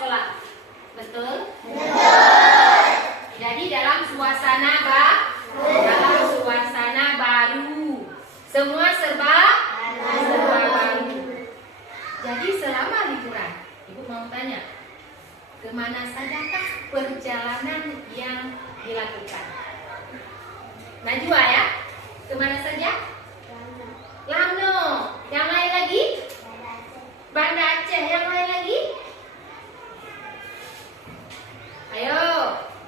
sekolah. Betul? Jadi dalam suasana baru. Semua serba baru. Jadi selama liburan, Ibu mau tanya, kemana sajakah perjalanan yang dilakukan? Najwa ya? Kemana saja? Lano. Yang lain lagi? Banda Aceh. Yang lain lagi? Ayo.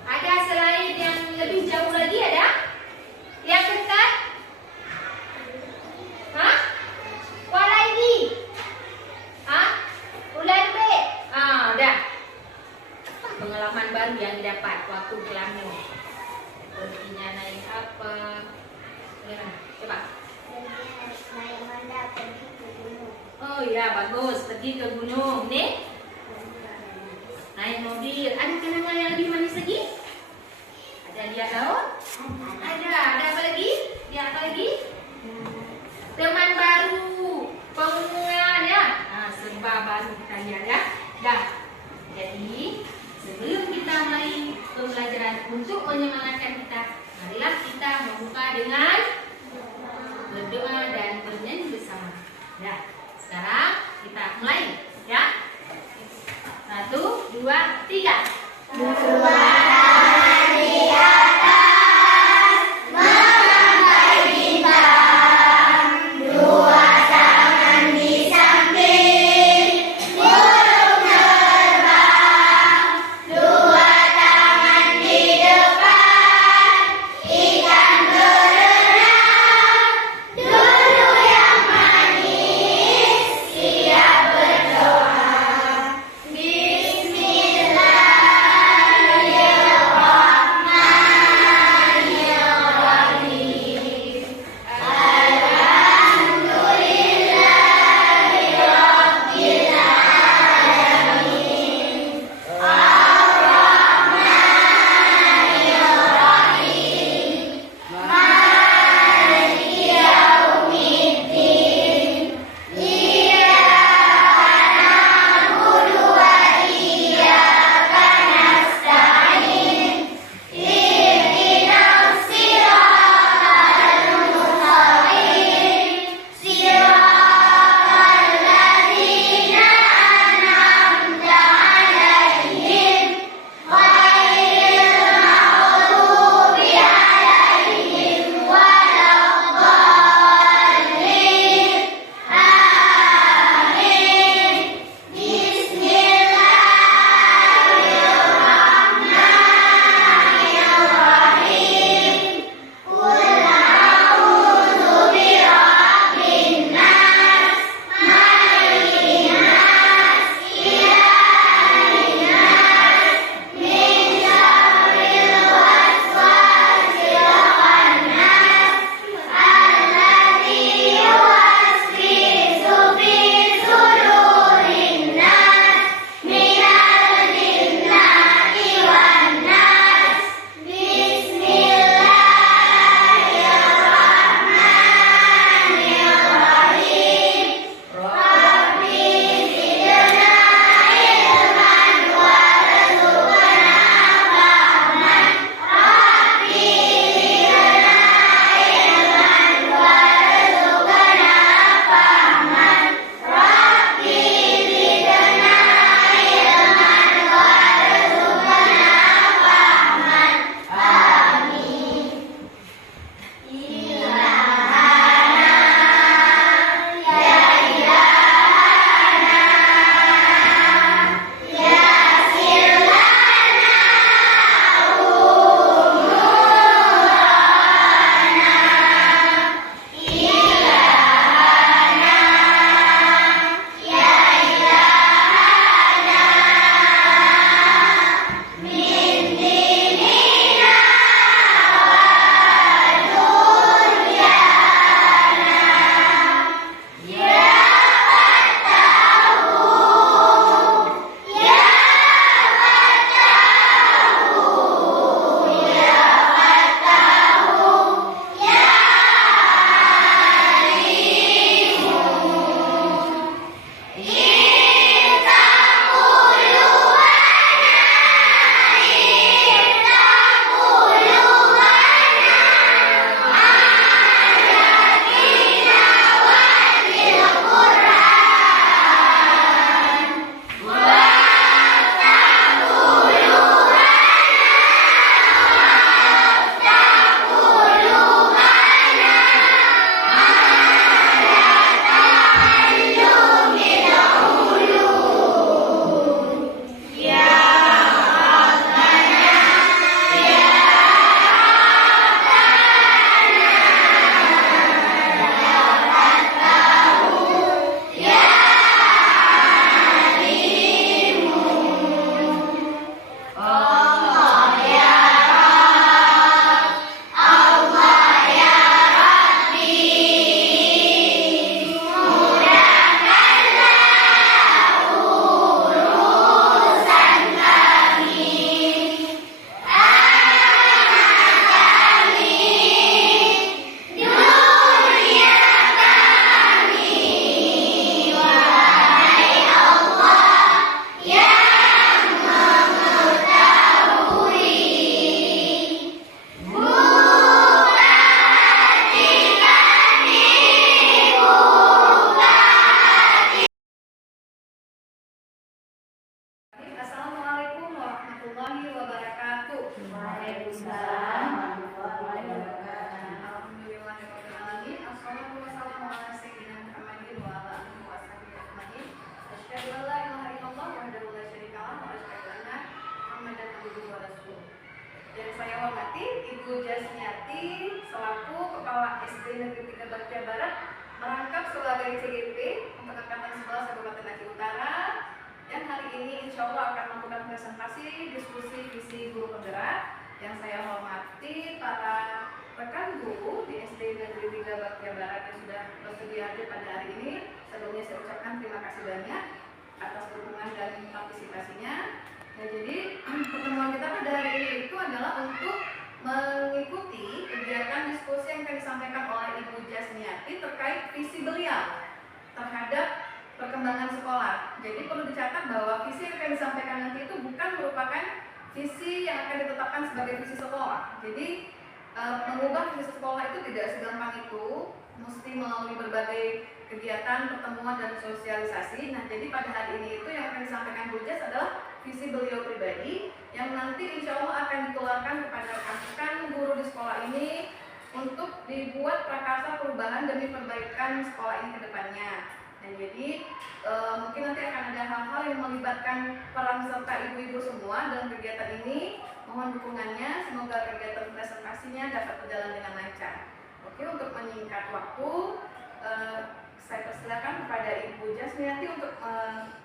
Ada selain yang lebih jauh lagi ada? Yang dekat? Hah? Walaidi? Hah? Ular B? Udah. Apa pengalaman baru yang didapat waktu ke Lano? Perginya naik apa? Coba. Naik Honda pergi ke gunung. Oh iya, bagus. Pergi ke gunung. Nih. Naik mobil. Ada kenangan yang lebih manis lagi? Ada lihat laut? Ada. Ada apa lagi? Lihat apa lagi? Teman baru. Pengunjungan ya. Nah, serba baru kita lihat ya. Dah. Jadi, sebelum kita mulai pembelajaran untuk menyemangatkan kita, marilah kita membuka dengan berdoa dan bernyanyi bersama. Ya, sekarang kita mulai ya. 1, 2, 3. Berwarna di atas, mengangkat bintang, dua tangan di samping, burung terbang, dua tangan di depan, ikan berenang, dulu yang manis, siap berdoa. Bismillahirrahmanirrahim. Guru Warasul. Yang saya hormati Ibu Jasmiati selaku Kepala SD Negeri 3 Bagja Barat merangkap sebagai CGP untuk Angkatan 11 Kabupaten Aceh Utara, yang hari ini insya Allah akan melakukan presentasi diskusi visi guru penggerak. Yang saya hormati para rekan guru di SD Negeri 3 Bagja Barat yang sudah bersedia hadir pada hari ini. Sebelumnya saya ucapkan terima kasih banyak atas dukungan dan partisipasinya. Nah, jadi pertemuan kita pada hari ini itu adalah untuk mengikuti kegiatan diskusi yang akan disampaikan oleh Ibu Jasmiati terkait visi beliau terhadap perkembangan sekolah. Jadi perlu dicatat bahwa visi yang akan disampaikan nanti itu bukan merupakan visi yang akan ditetapkan sebagai visi sekolah. Jadi mengubah visi sekolah itu tidak segampang itu, mesti melalui berbagai kegiatan, pertemuan, dan sosialisasi. Nah, jadi pada hari ini itu yang akan disampaikan Bu Jas adalah visi beliau pribadi yang nanti insya Allah akan dikeluarkan kepada rekan-rekan guru di sekolah ini untuk dibuat prakarsa perubahan demi perbaikan sekolah ini ke depannya. Dan jadi mungkin nanti akan ada hal-hal yang melibatkan peran serta ibu-ibu semua dalam kegiatan ini. Mohon dukungannya, semoga kegiatan presentasinya dapat berjalan dengan lancar. Oke, untuk menyingkat waktu, saya persilakan kepada Ibu Jasmiati untuk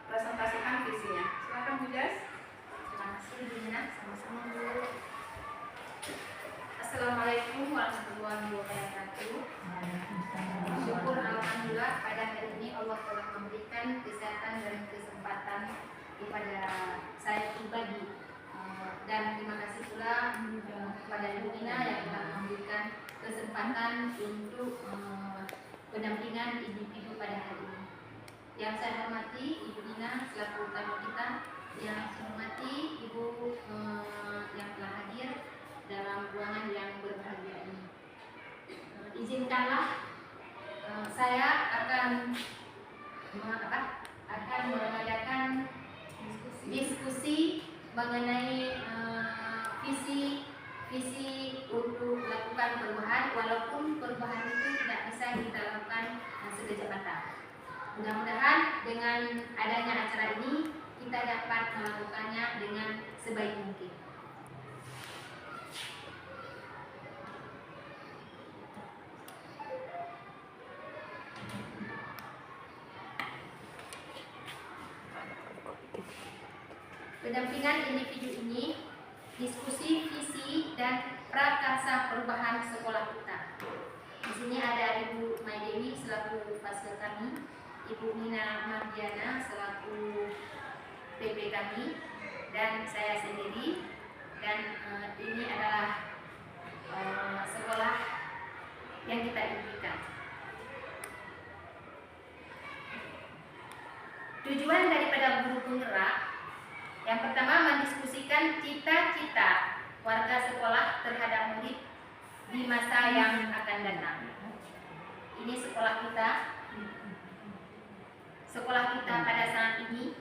presentasikan visinya. Silakan Bu Jas. Terima kasih Bu Nina, sama-sama Bu. Assalamualaikum warahmatullahi wabarakatuh. Syukur alhamdulillah pada hari ini Allah telah memberikan kesehatan dan kesempatan kepada saya pribadi. Dan terima kasih pula kepada Ibu Nina yang telah memberikan kesempatan untuk pendampingan ibu-ibu pada hari ini. Yang saya hormati Ibu Nina selaku utama kita, yang saya hormati Ibu yang telah hadir dalam ruangan yang berbahagia ini. Izinkanlah saya akan mengadakan diskusi mengenai visi untuk melakukan perubahan, walaupun perubahan itu tidak bisa kita lakukan sekejap mata. Mudah-mudahan dengan adanya acara ini kita dapat melakukannya dengan sebaik mungkin. Pendampingan individu ini, diskusi visi dan prakarsa perubahan sekolah kita. Di sini ada Ibu Maidewi selaku fasil kami, Ibu Nina Mardiana selaku PP kami, dan saya sendiri. Dan ini adalah sekolah yang kita impikan. Tujuan daripada guru penggerak yang pertama mendiskusikan cita-cita warga sekolah terhadap murid di masa yang akan datang. Ini sekolah kita pada saat ini.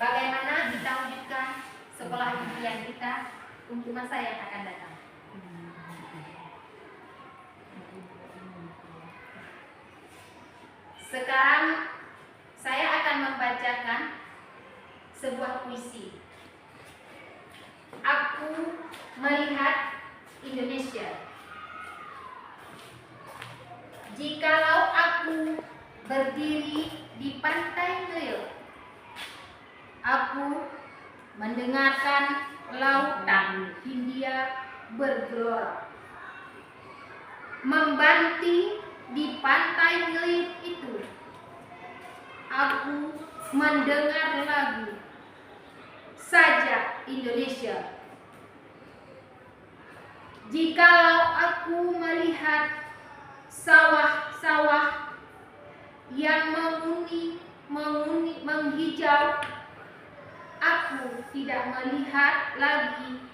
Bagaimana kita wujudkan sekolah impian kita untuk masa yang akan datang. Sekarang saya akan membacakan sebuah puisi. Aku melihat Indonesia. Jikalau aku berdiri di pantai Nil, aku mendengarkan lautan Hindia bergelora. Membanting di pantai Nil itu, aku mendengar lagu Sajak Indonesia. Jikalau aku melihat sawah-sawah yang menghijau, aku tidak melihat lagi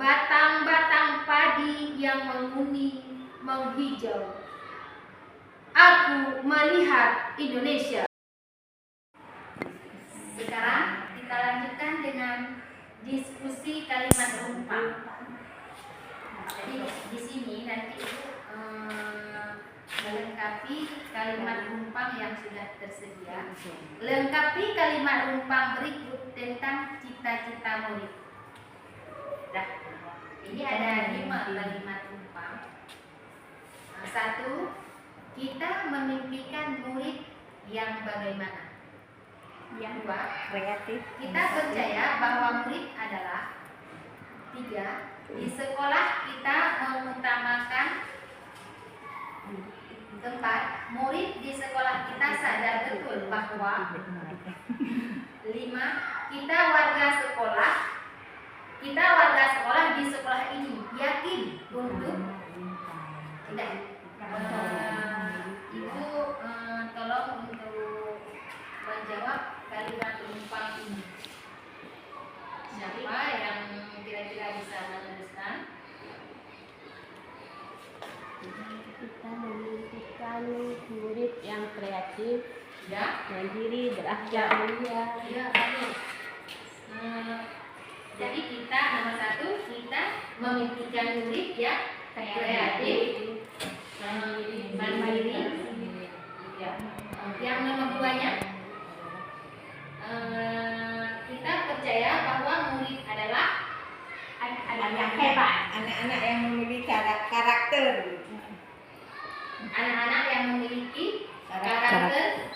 batang-batang padi yang menghijau. Aku melihat Indonesia. Sekarang kita lanjutkan dengan diskusi kalimat rumpang. Jadi di sini nanti melengkapi kalimat rumpang yang sudah tersedia. Lengkapi kalimat rumpang berikut tentang cita-cita murid. Dah. Ini ada 5 kalimat tumpang. Satu, kita memimpikan murid yang bagaimana? Yang dua, kreatif. kita percaya bahwa murid adalah. Tiga, di sekolah kita mengutamakan. Keempat, murid di sekolah kita sadar betul bahwa. Lima, kita warga sekolah di sekolah ini yakin untuk. Tidak. Ibu tolong untuk menjawab kalimat tumpang ini. Siapa yang kira-kira bisa menuliskan? Kita memimpikan murid yang kreatif, Ya. mandiri, berakhlak mulia. Ya, bagus. Jadi kita nomor satu, kita memimpikan murid yang kreatif, mandiri. Ya. Yang nomor duanya, kita percaya bahwa murid adalah Anak-anak yang hebat, anak-anak yang memiliki karakter. anak-anak yang memiliki karakter.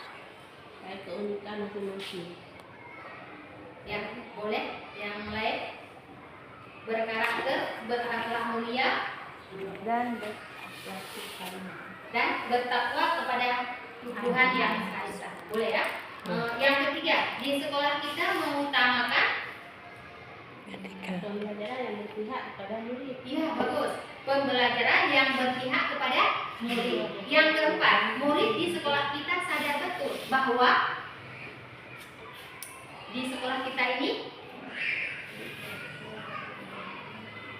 Keunikan masing-masing. Yang boleh, yang lain berkarakter, berakhlak mulia, Dan berakhlak karimah. dan bertakwa kepada Tuhan yang Maha Esa. Boleh ya? Yang ketiga, di sekolah kita mengutamakan. Pembelajaran yang berpihak kepada murid. Iya, bagus. Pembelajaran yang berpihak kepada murid. Yang keempat, murid di sekolah kita sadar betul bahwa di sekolah kita ini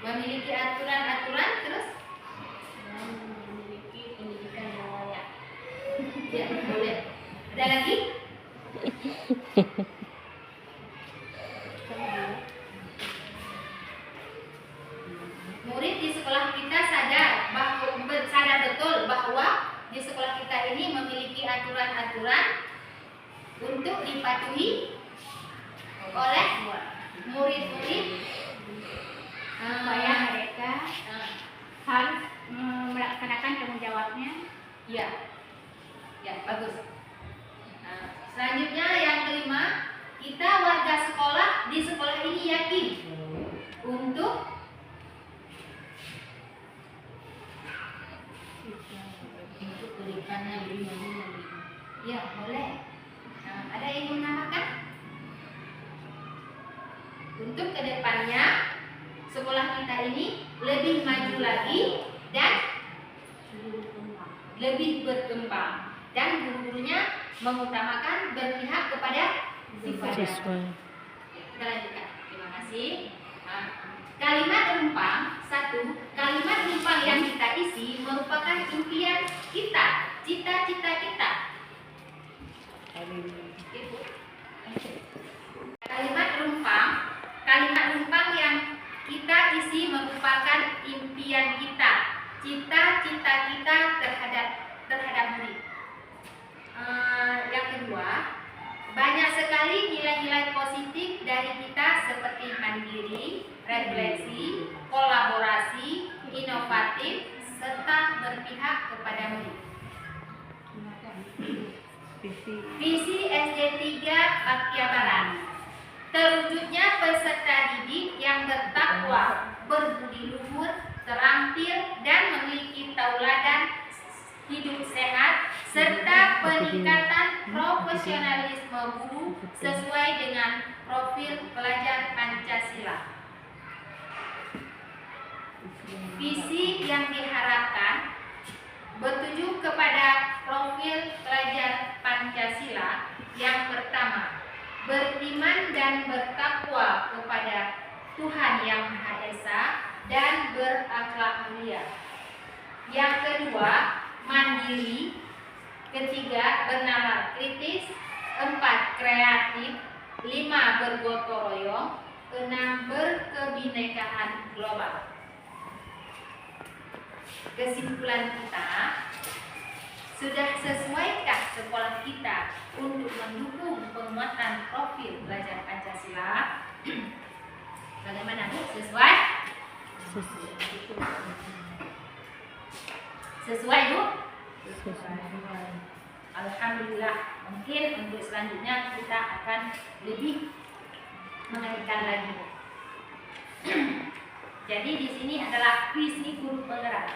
memiliki aturan-aturan, terus Dan memiliki pendidikan yang layak. ya boleh. Ada lagi? Murid di sekolah kita sadar betul bahwa di sekolah kita ini memiliki aturan-aturan untuk dipatuhi oleh murid-murid supaya mereka harus melaksanakan tanggung jawabnya. ya, bagus. Selanjutnya yang kelima, kita warga sekolah di sekolah ini yakin untuk berikannya ya boleh. Ada yang mau menambahkan? Untuk kedepannya sekolah kita ini lebih maju lagi dan lebih berkembang, dan guru-gurunya mengutamakan berpihak kepada siswa. Kita lanjutkan. Terima kasih. Kalimat rumpang. Satu, kalimat rumpang yang kita isi merupakan impian kita, cita-cita kita. Ibu. Kalimat rumpang yang kita isi merupakan impian kita, cita-cita kita terhadap murid. Yang kedua, banyak sekali nilai-nilai positif dari kita seperti mandiri, refleksi, kolaborasi, inovatif, serta berpihak kepada murid. Visi SD 3 Baktia Barat. Terwujudnya peserta didik yang bertakwa, berbudi luhur, terampil, dan memiliki tauladan hidup sehat, serta peningkatan profesionalisme guru sesuai dengan profil pelajar Pancasila. Visi yang diharapkan bertuju kepada profil pelajar Pancasila. Yang pertama, beriman dan bertakwa kepada Tuhan Yang Maha Esa dan berakhlak mulia. Yang kedua, mandiri. Ketiga, bernalar kritis. 4, kreatif. 5, bergotong royong. 6, berkebinekaan global. Kesimpulan kita, sudah sesuaikah sekolah kita untuk mendukung penguatan profil belajar Pancasila? Bagaimana Bu? Sesuai? Sesuai Bu? Alhamdulillah. Mungkin untuk selanjutnya kita akan lebih mengaitkan lagi. Jadi di sini adalah visi guru penggerak.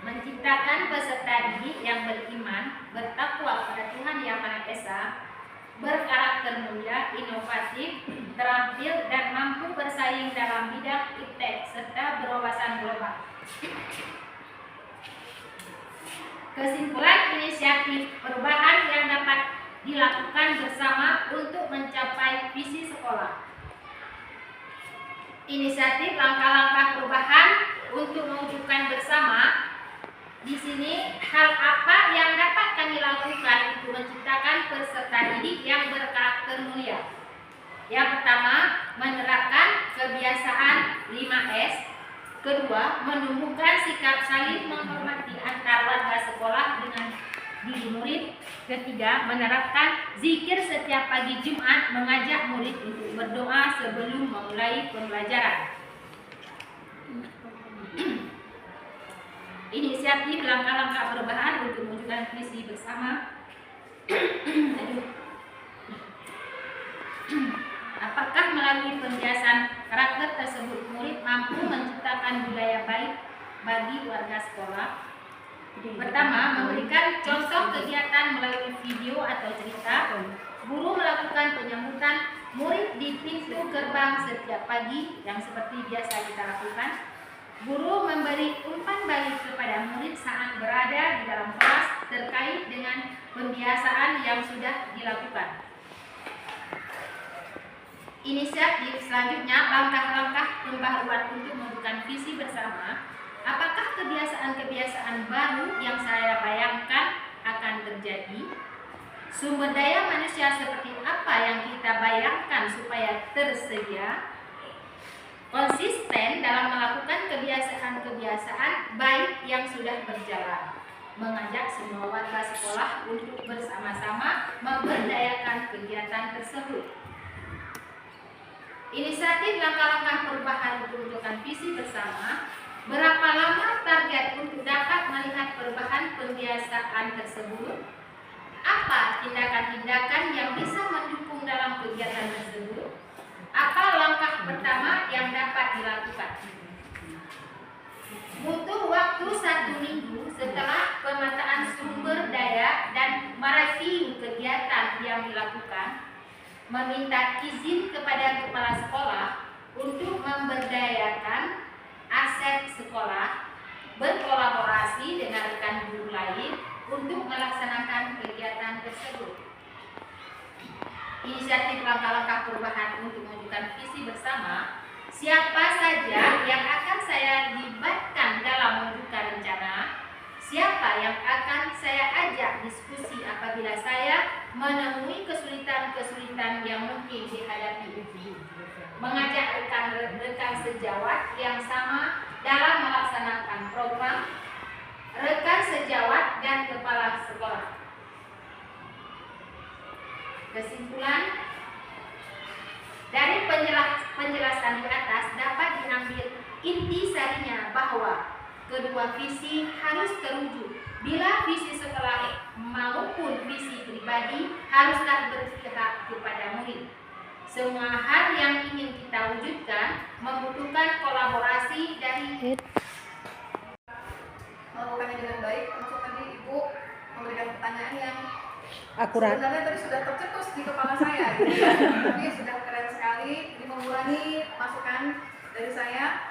Menciptakan peserta didik yang beriman, bertakwa pada Tuhan Yang Maha Esa, berkarakter mulia, inovatif, terampil dan mampu bersaing dalam bidang iptek serta berwawasan global. Kesimpulan inisiatif perubahan yang dapat dilakukan bersama untuk mencapai visi sekolah. Inisiatif langkah-langkah perubahan untuk mewujudkan bersama. Di sini hal apa yang dapat kami lakukan untuk menciptakan peserta didik yang berkarakter mulia? Yang pertama, menerapkan kebiasaan 5S. Kedua, menumbuhkan sikap saling menghormati antar warga sekolah dengan diri murid. Ketiga, menerapkan zikir setiap pagi Jumat, mengajak murid untuk berdoa sebelum memulai pembelajaran. Inisiatif langkah-langkah perubahan untuk mewujudkan visi bersama. Apakah melalui pembiasaan karakter tersebut murid mampu menciptakan budaya baik bagi warga sekolah? Pertama, memberikan contoh kegiatan melalui video atau cerita. Guru melakukan penyambutan murid di pintu gerbang setiap pagi yang seperti biasa kita lakukan. Guru memberi umpan balik kepada murid saat berada di dalam kelas terkait dengan pembiasaan yang sudah dilakukan. Inisiatif selanjutnya, langkah-langkah pembaharuan untuk mewujudkan visi bersama. Apakah kebiasaan-kebiasaan baru yang saya bayangkan akan terjadi? Sumber daya manusia seperti apa yang kita bayangkan supaya tersedia? Konsisten dalam melakukan kebiasaan-kebiasaan baik yang sudah berjalan. Mengajak semua warga sekolah untuk bersama-sama memberdayakan kegiatan tersebut. Inisiatif langkah-langkah perubahan untuk mewujudkan visi bersama. Berapa lama target untuk dapat melihat perubahan pembiasaan tersebut? Apa tindakan-tindakan yang bisa mendukung dalam kegiatan tersebut? Apa langkah pertama yang dapat dilakukan? Butuh waktu 1 minggu setelah pemetaan sumber daya dan mereview kegiatan yang dilakukan. Meminta izin kepada kepala sekolah untuk memberdayakan aset sekolah, berkolaborasi dengan rekan guru lain untuk melaksanakan kegiatan tersebut. Inisiatif langkah-langkah perubahan untuk mewujudkan visi bersama. Siapa saja yang akan saya libatkan dalam mewujudkan rencana? Siapa yang akan saya ajak diskusi apabila saya menemui kesulitan-kesulitan yang mungkin dihadapi? Mengajak rekan-rekan sejawat yang sama dalam melaksanakan program, rekan sejawat dan kepala sekolah. Kesimpulan dari penjelasan di atas dapat diambil intisarinya bahwa kedua visi harus terwujud. Bila visi sekolah maupun visi pribadi haruslah berpihak kepada murid. Semua hal yang ingin kita wujudkan membutuhkan kolaborasi dari melakukannya dengan baik. Termasuk tadi Ibu memberikan pertanyaan yang akurat. sebenarnya tadi sudah tercetus di kepala saya, gitu. Tapi sudah keren sekali. Ini mengulangi masukan dari saya.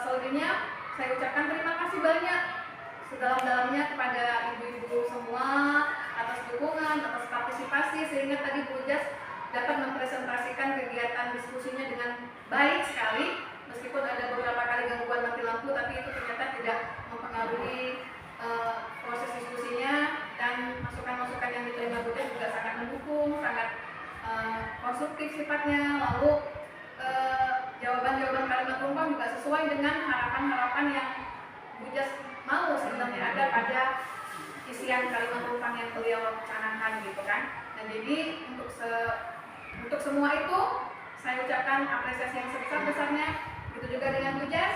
Selanjutnya saya ucapkan terima kasih banyak sedalam-dalamnya kepada ibu-ibu semua atas dukungan, atas partisipasi sehingga tadi Bu Jas dapat mempresentasikan kegiatan diskusinya dengan baik sekali. Meskipun ada beberapa kali gangguan mati lampu, tapi itu ternyata tidak mempengaruhi proses diskusinya, dan masukan-masukan yang diterima Bu Jas juga sangat mendukung, sangat konstruktif sifatnya. Lalu jawaban-jawaban kalimat rumpang juga sesuai dengan harapan-harapan yang Bu Jas mau sebenarnya ada pada isian kalimat rupang yang beliau canangkan gitu kan. Nah jadi untuk semua itu saya ucapkan apresiasi yang sebesar-besarnya. Begitu juga dengan Bu Jas,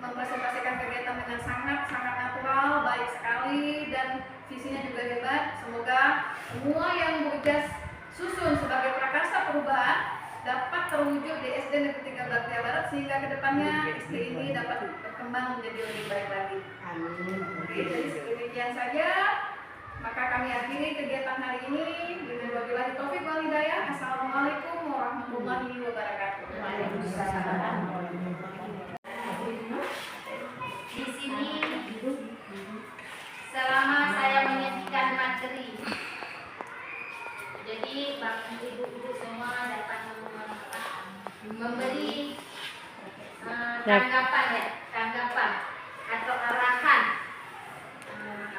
mempresentasikan kegiatan dengan sangat natural, baik sekali, dan visinya juga hebat. Semoga semua yang Bu Jas susun sebagai prakarsa perubahan dapat terwujud di SD Negeri 3 Baktia Barat, sehingga kedepannya SD ini dapat berkembang menjadi lebih baik lagi. Oke, jadi sedemikian saja. Maka kami akhiri kegiatan hari ini dengan wabillahi taufik wal hidayah. Assalamualaikum warahmatullahi wabarakatuh. Di sini selama saya menyajikan materi, jadi bapak ibu semua dapat memberi tanggapan atau arahan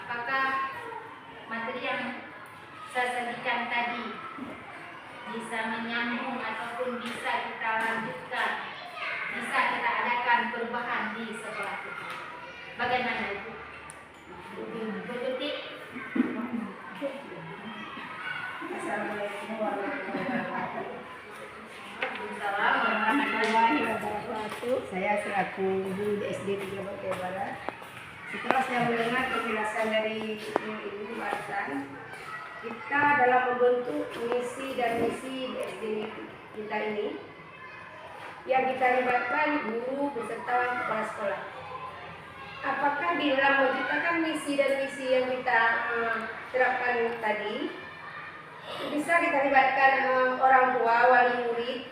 apakah materi yang saya sajikan tadi bisa menyambung ataupun bisa kita lanjutkan, bisa kita adakan perubahan di sekolah kita. Bagaimana itu? Bu Tuti? Assalamualaikum warahmatullahi wabarakatuh. Waalaikumsalam warahmatullahi wabarakatuh. Saya selaku guru di SD 3 Baktia Barat. Setelah saya mendengar penjelasan dari Ibu Marsan, kita dalam membentuk misi dan misi di SD kita ini, yang kita libatkan guru beserta kepala sekolah. Apakah di dalam menciptakan misi dan misi yang kita terapkan tadi, bisa kita libatkan orang tua, wali murid?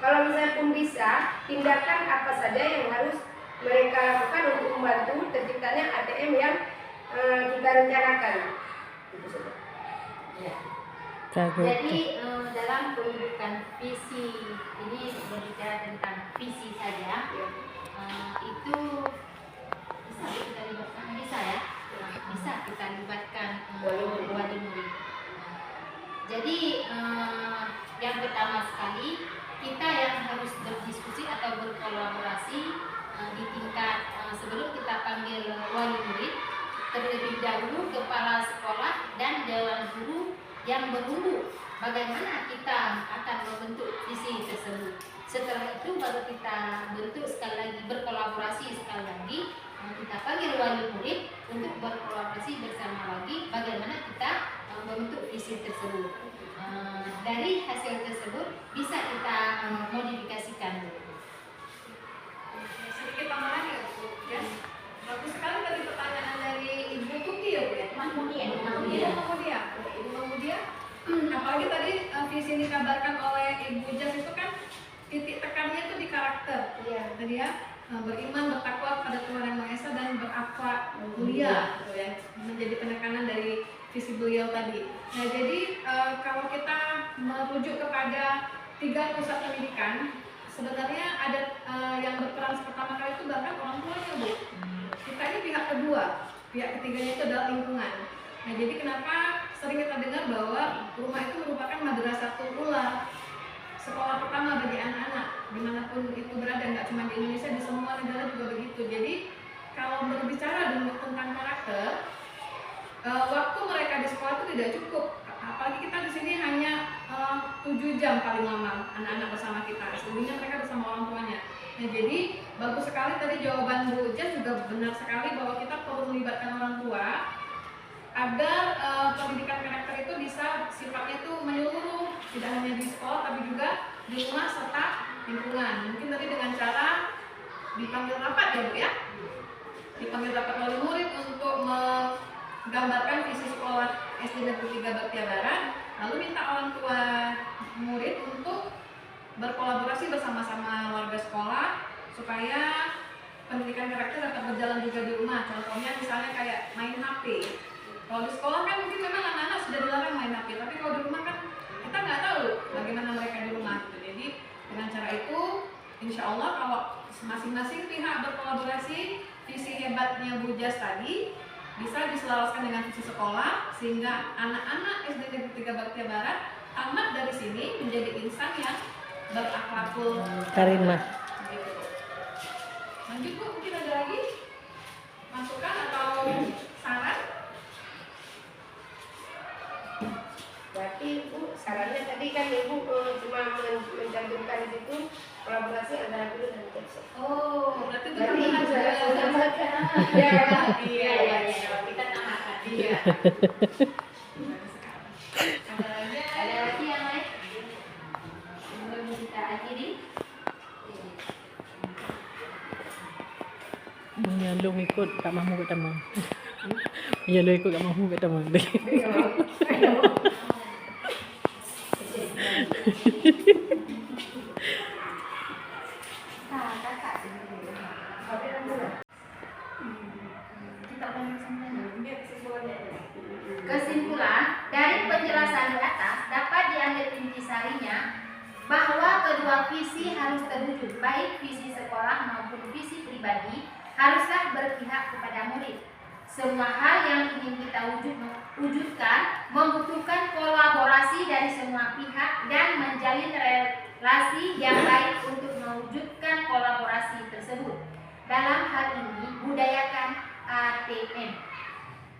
Kalau misalnya pun bisa, tindakan apa saja yang harus mereka lakukan untuk membantu terciptanya ATM yang kita rencanakan. Jadi dalam pendidikan visi ini berbicara tentang visi saja, itu bisa kita libatkan, bisa ya, bisa kita libatkan wali murid. Jadi yang pertama sekali kita yang harus berdiskusi atau berkolaborasi di tingkat sebelum kita panggil wali murid, terlebih dahulu kepala sekolah dan dewan guru yang berhulu bagaimana kita akan membentuk visi tersebut. Setelah itu baru kita bentuk sekali lagi, berkolaborasi sekali lagi, kita panggil wali murid untuk berkolaborasi bersama lagi bagaimana kita membentuk visi tersebut. Dari hasil tersebut bisa kita modifikasikan. Sedikit tambahan ya Bu Jas. Bagus sekali tadi pertanyaan dari Ibu Tuti ya Bu ya. Ibu Mahmudia. Apalagi tadi visi yang dikabarkan oleh Ibu Jas itu kan titik tekannya itu di karakter. Iya. Tadi ya, beriman, bertakwa pada Tuhan Yang Maha Esa dan berakhlak mulia, gitu ya. Menjadi penekanan dari visi beliau tadi. Nah, jadi kalau kita merujuk kepada 3 pusat pendidikan, sebenarnya ada yang berperan pertama kali itu bahkan orang tuanya Bu. Kita ini pihak kedua, pihak ketiganya itu adalah lingkungan. Nah, jadi kenapa sering kita dengar bahwa rumah itu merupakan madrasatul ula, sekolah pertama bagi anak-anak dimanapun itu berada, nggak cuma di Indonesia, di semua negara juga begitu. Jadi kalau berbicara tentang karakter, waktu mereka di sekolah itu tidak cukup. Apalagi kita di sini hanya 7 jam paling lama anak-anak bersama kita, selebihnya mereka bersama orang tuanya. Nah, jadi bagus sekali tadi jawaban Bu Jas, juga benar sekali bahwa kita perlu melibatkan orang tua agar pendidikan karakter itu bisa sifatnya itu menyeluruh, tidak hanya di sekolah tapi juga di rumah serta lingkungan. Mungkin tadi dengan cara dipanggil rapat ya Bu ya, dipanggil rapat wali murid untuk menggambarkan visi sekolah SD Negeri 3 Baktia Barat, lalu minta orang tua murid untuk berkolaborasi bersama-sama warga sekolah supaya pendidikan karakter dapat berjalan juga di rumah. Contohnya misalnya kayak main HP. Kalau di sekolah kan mungkin memang anak-anak sudah dilarang main HP, tapi kalau di rumah kan kita nggak tahu bagaimana mereka di rumah. Jadi dengan cara itu, insya Allah kalau masing-masing pihak berkolaborasi, visi hebatnya Bu Jas tadi bisa diselaraskan dengan visi sekolah, sehingga anak-anak SD Negeri 3 Baktia Barat tamat dari sini menjadi insan yang berakhlakul karimah. Lanjut Bu, mungkin ada lagi masukan atau atau saran? Berarti Ibu sarannya tadi kan Ibu cuma mencantumkan di situ kolaborasi antara guru dan Jackson. Oh, berarti itu Berarti Ibu tambahan sudah juga. tambahkan. Iya, Kita tambahkan. iya. Ada lagi yang lain? Sebelum kita akhiri. Menyalung ikut tak mahu kat taman. Menyalung ikut tak mahu kat taman. Kesimpulan dari penjelasan di atas dapat diambil intisarinya bahwa kedua visi harus terwujud, baik visi sekolah maupun visi pribadi haruslah berpihak kepada murid. Semua hal yang ingin kita wujudkan membutuhkan kolaborasi dari semua pihak dan menjalin relasi yang baik untuk mewujudkan kolaborasi tersebut. Dalam hal ini, budayakan ATM,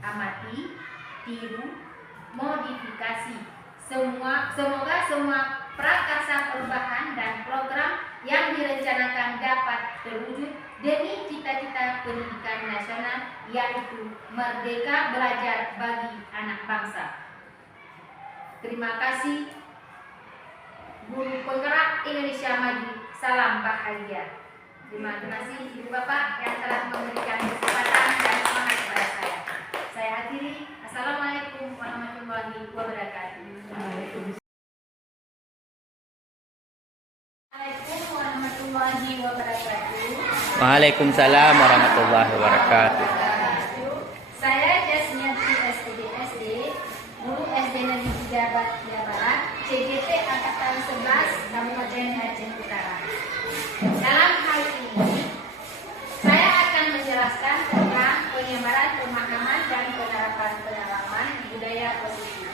amati, tiru, modifikasi. Semoga semua prakarsa perubahan dan program yang direncanakan dapat terwujud demi cita-cita pendidikan nasional, yaitu merdeka belajar bagi anak bangsa. Terima kasih, Guru Penggerak Indonesia Maju. Salam bahagia. Terima kasih Ibu Bapak yang telah memberikan kesempatan dan semangat kepada saya. Saya akhiri. Assalamualaikum warahmatullahi wabarakatuh. Assalamualaikum warahmatullahi wabarakatuh. Waalaikumsalam warahmatullahi wabarakatuh. Saya Jasmiati SD, Guru SD Negeri 3 Batavia Barat, CGT Angkatan 11 Kabupaten Aceh Utara. Dalam hal ini, saya akan menjelaskan tentang penyebaran pemahaman dan penerapan pengalaman budaya positif.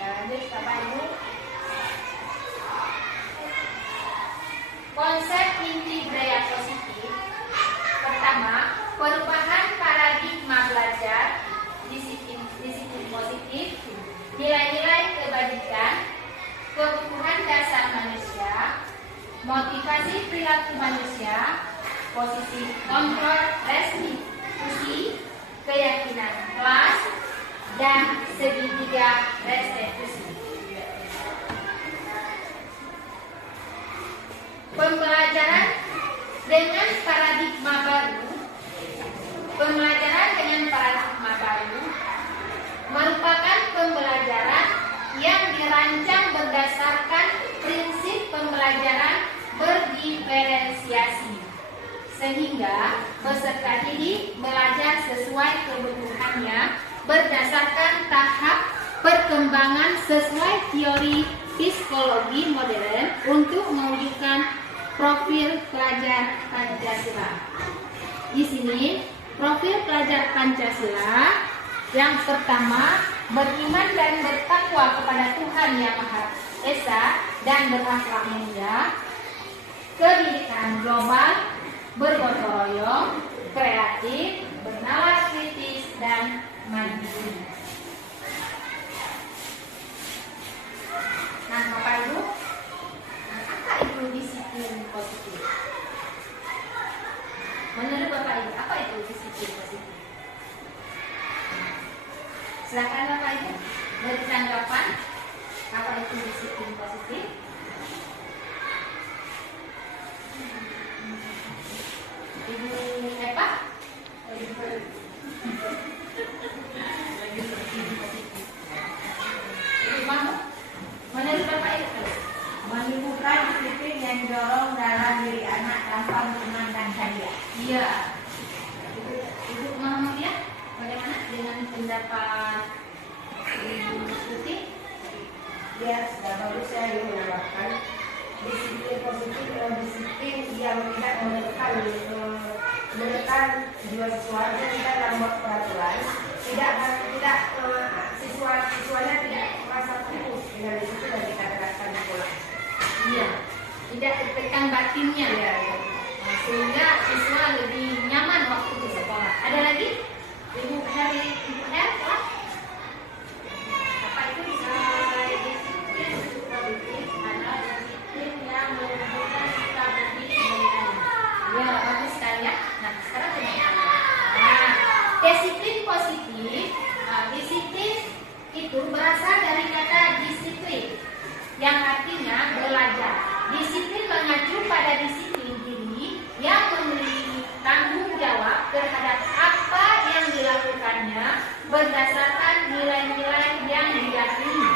Lanjut, Bapak Ibu. Konsep inti budaya positif. Pertama, perubahan paradigma belajar, disiplin positif, nilai-nilai kebajikan, kebutuhan dasar manusia, motivasi perilaku manusia, posisi kontrol restitusi, keyakinan kelas, dan segitiga restitusi. Pembelajaran dengan paradigma baru. Pembelajaran dengan paradigma baru merupakan pembelajaran yang dirancang berdasarkan prinsip pembelajaran berdiferensiasi, sehingga peserta didik belajar sesuai kebutuhannya berdasarkan tahap perkembangan sesuai teori psikologi modern untuk mewujudkan profil pelajar Pancasila. Di sini, profil pelajar Pancasila yang pertama, beriman dan bertakwa kepada Tuhan Yang Maha Esa dan berakhlak mulia, pendidikan global, bergotong royong, kreatif, bernalar kritis, dan mandiri. Nah, Bapak Ibu, apa itu disiplin positif? Menurut Bapak Ibu, apa itu disiplin positif? Silakan Bapak Ibu beri tanggapan. Apa itu disiplin positif? Ibu Eva? Ibu Mahmud? Menurut Bapak Ibu? Menemukan disiplin yang dorong dalam diri anak tanpa memandang hadiah. Iya. Ibu Mahmud ya? Bagaimana dengan pendapat Ibu Tuti? Ya, sudah bagus saya ingin menambahkan disiplin positif adalah disiplin yang tidak menekan jiwa siswa dan tidak membuat peraturan, tidak siswanya tidak merasa putus dengan disiplin yang kita terapkan di sekolah. Iya. Tidak tertekan batinnya ya. Nah, sehingga siswa lebih nyaman waktu di sekolah. berdasarkan nilai-nilai yang diyakini.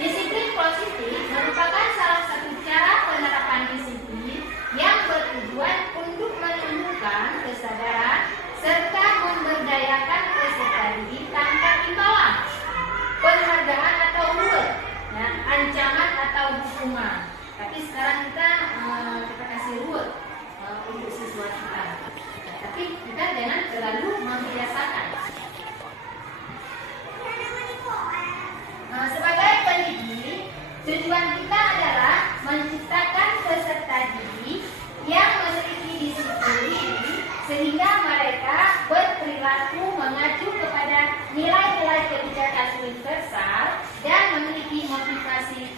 Disiplin positif merupakan salah satu cara penerapan disiplin yang bertujuan untuk menumbuhkan kesadaran serta memberdayakan peserta didik tanpa imbalan, penghargaan atau reward, ya, ancaman atau hukuman. Tapi sekarang kita kasih reward untuk siswa kita. Tapi kita jangan terlalu membiasakan. Sebagai pendidik, tujuan kita adalah menciptakan peserta didik yang memiliki disiplin sehingga mereka berperilaku mengacu kepada nilai-nilai kebijakan universal dan memiliki motivasi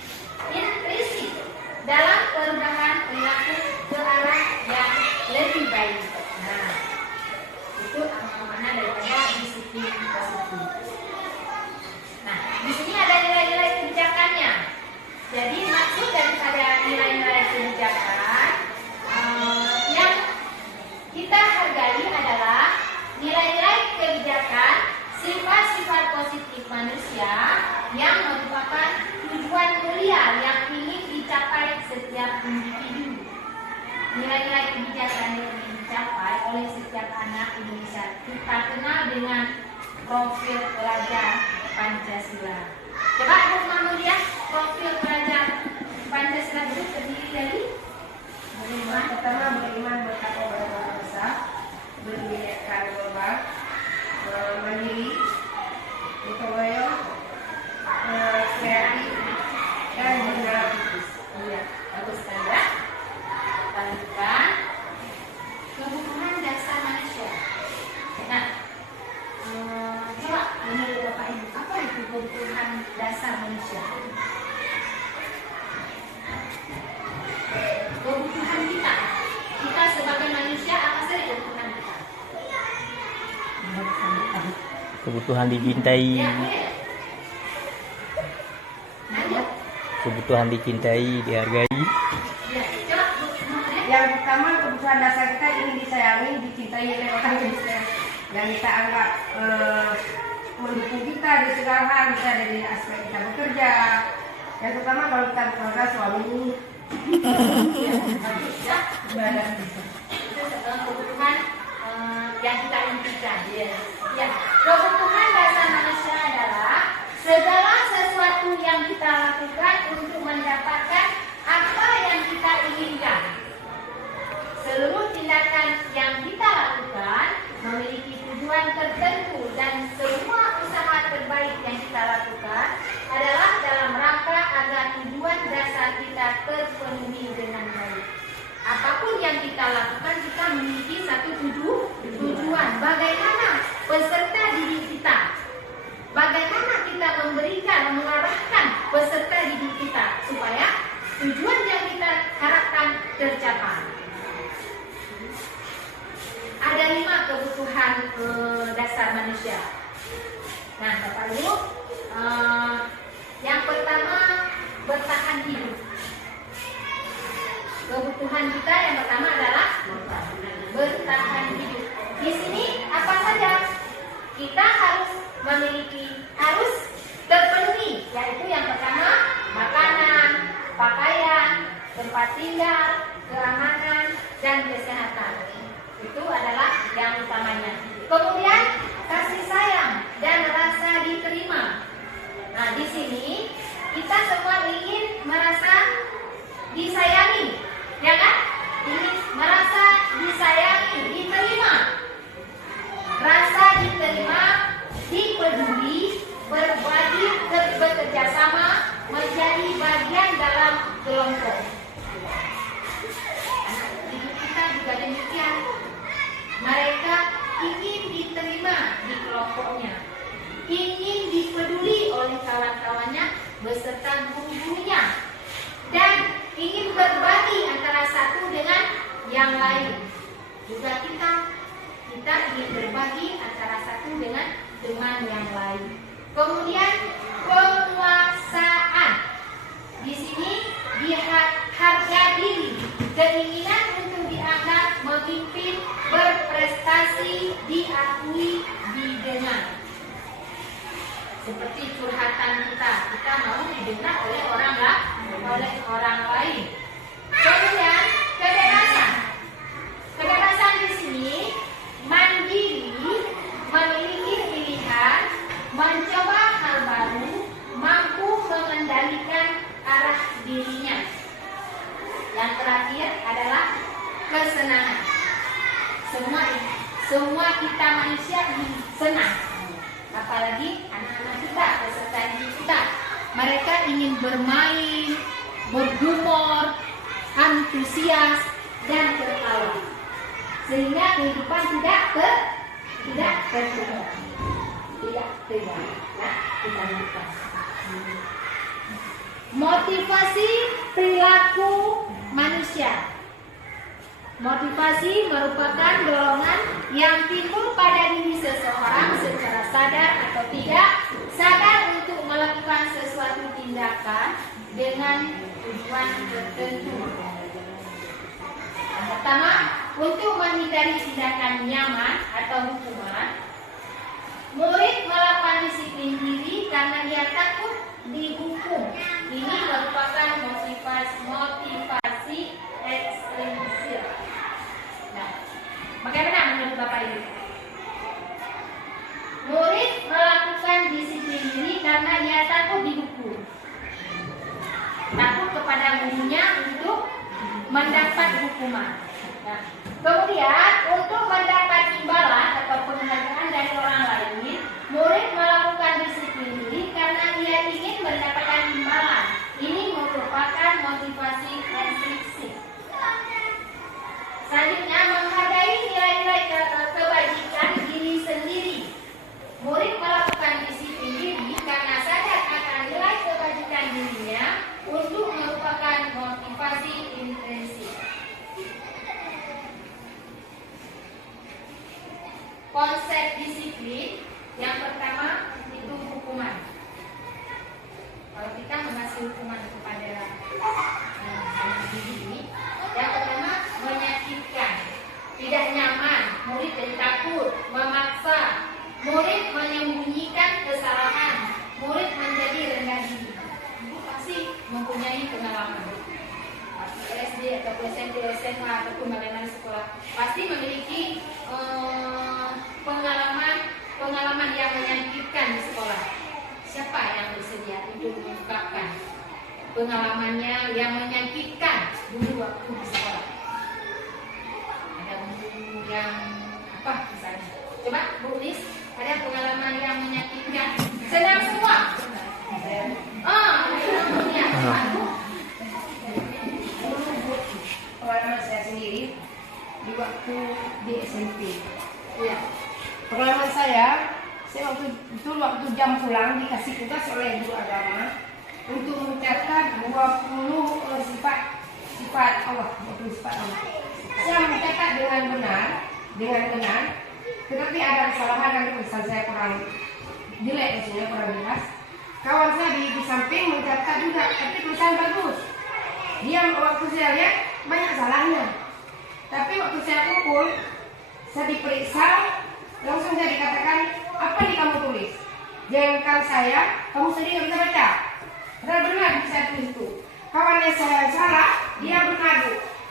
intrinsik dalam perubahan perilaku ke arah yang lebih baik. Nah, itu makna daripada disiplin positif. Nah, di sini ada nilai-nilai kebijakannya. Jadi maksud daripada nilai-nilai kebijakan yang kita hargai adalah nilai-nilai kebijakan sifat-sifat positif manusia yang merupakan tujuan mulia yang ingin dicapai setiap individu. Nilai-nilai kebijakan yang ingin dicapai oleh setiap anak Indonesia kita kenal dengan profil pelajar Pancasila. Coba Bu Mama lihat profil pelajar Pancasila itu terdiri dari pertama beriman bertakwa kepada Tuhan Esa, berbineka global, mandiri, bertanggung kreatif, dan demokratis. Iya, bagus sekali ya. Lanjutkan kebutuhan dasar manusia. Nah, coba menurut Bapak Ibu, apa itu kebutuhan dasar manusia? Kebutuhan kita sebagai manusia apa saja kebutuhan kita? Kebutuhan dicintai, Ya, boleh. Lanjut. kebutuhan dicintai, dihargai, Ya, coba Bu Mama ya. Yang pertama, kebutuhan dasar kita ingin disayangi, dicintai oleh orang yang kita anggap mendukung kita di segala hal, bisa dari aspek kita bekerja. Yang pertama kalau kita bekerja suami, Ya, itu kebutuhan yang kita impikan. Ya, kebutuhan dasar manusia adalah segala sesuatu yang kita lakukan untuk mendapatkan apa yang kita inginkan. Seluruh tindakan yang kita lakukan memiliki tujuan tertentu dan semua usaha terbaik yang kita lakukan adalah dalam rangka agar tujuan dasar kita terpenuhi dengan baik. Apapun yang kita lakukan, kita memiliki satu tujuan. Bagaimana peserta didik kita? Bagaimana kita memberikan, mengarahkan peserta didik kita supaya tujuan yang kita harapkan tercapai. Ada 5 kebutuhan dasar manusia. Nah, Bapak Ibu, yang pertama bertahan hidup. Kebutuhan kita yang pertama adalah bertahan hidup. Di sini apa saja kita harus terpenuhi, yaitu yang pertama makanan, pakaian, tempat tinggal, keamanan, dan kesehatan. Itu adalah yang utamanya. Kemudian kasih sayang dan rasa diterima. Nah, di sini kita semua ingin merasa disayangi, ya kan? Ingin merasa disayangi, diterima. Rasa diterima, dipeduli, berbagi, bekerja sama, menjadi bagian dalam kelompok. Anak didik kita juga demikian. Mereka ingin diterima di kelompoknya, ingin dipeduli oleh kawan-kawannya beserta guru-gurunya, dan ingin berbagi antara satu dengan yang lain. Juga kita ingin berbagi antara satu dengan teman yang lain. Kemudian penguasaan. Di sini harga diri, keinginan untuk dianggap memimpin, berprestasi, diakui, didengar. seperti curhatan kita mau didengar oleh orang lain. Kemudian kebebasan di sini mandiri, memiliki pilihan, mencoba hal baru, mampu mengendalikan arah dirinya. Yang terakhir adalah kesenangan. Semua kita manusia ingin senang, apalagi anak-anak kita, peserta didik kita. Mereka ingin bermain, berhumor, antusias, dan tertawa, sehingga kehidupan tidak tertunda. Motivasi perilaku manusia. Motivasi merupakan dorongan yang timbul pada diri seseorang secara sadar atau tidak sadar untuk melakukan sesuatu tindakan dengan tujuan tertentu. Yang pertama, untuk menghindari tindakan nyaman atau hukuman. Murid melakukan disiplin diri karena dia takut dihukum. Ini merupakan motivasi ekstrinsil. Nah, bagaimana menurut Bapak Ibu? Murid melakukan disiplin diri karena dia takut dihukum. Takut kepada gurunya untuk mendapat hukuman. Nah, kemudian untuk mendapat imbalan atau penghargaan dari orang lain, murid melakukan disiplin diri karena dia ingin mendapatkan imbalan. Ini merupakan motivasi intrinsik. Selanjutnya, menghargai nilai-nilai kebajikan diri sendiri. Murid melakukan disiplin diri karena sadar akan nilai kebajikan dirinya untuk merupakan motivasi intrinsik. Konsep disiplin yang pertama itu hukuman. Kalau kita mengasih hukuman kepada anak didik ini, yang pertama menyakitkan, tidak nyaman, murid jadi takut, memaksa, murid menyembunyikan kesalahan, murid menjadi rendah diri. Ibu pasti mempunyai pengalaman. SD atau SMP, SMA ataupun bagaimana sekolah pasti memiliki pengalaman yang menyakitkan di sekolah. Siapa yang bersedia untuk mengungkapkan pengalamannya yang menyakitkan dulu waktu di sekolah? Ada guru yang apa misalnya? Coba Bu Nis, ada pengalaman yang menyakitkan? Senang semua. Pengalaman saya sendiri di waktu di SMP. Ya. Pengalaman saya waktu jam pulang dikasih tugas oleh guru agama untuk mencatat 20 sifat Allah, 20 sifat Allah. Saya mencatat dengan benar, tetapi ada kesalahan dan tulisan saya kurang jelek, maksudnya kurang jelas. Kawan saya di samping mencatat juga, tapi tulisan bagus. Dia waktu saya lihat banyak salahnya. Tapi waktu saya kumpul, saya diperiksa, langsung saya dikatakan, apa yang kamu tulis? Jangan saya, kamu sendiri nggak bisa baca. Benar-benar bisa tulis itu. Kawannya saya salah, dia benar.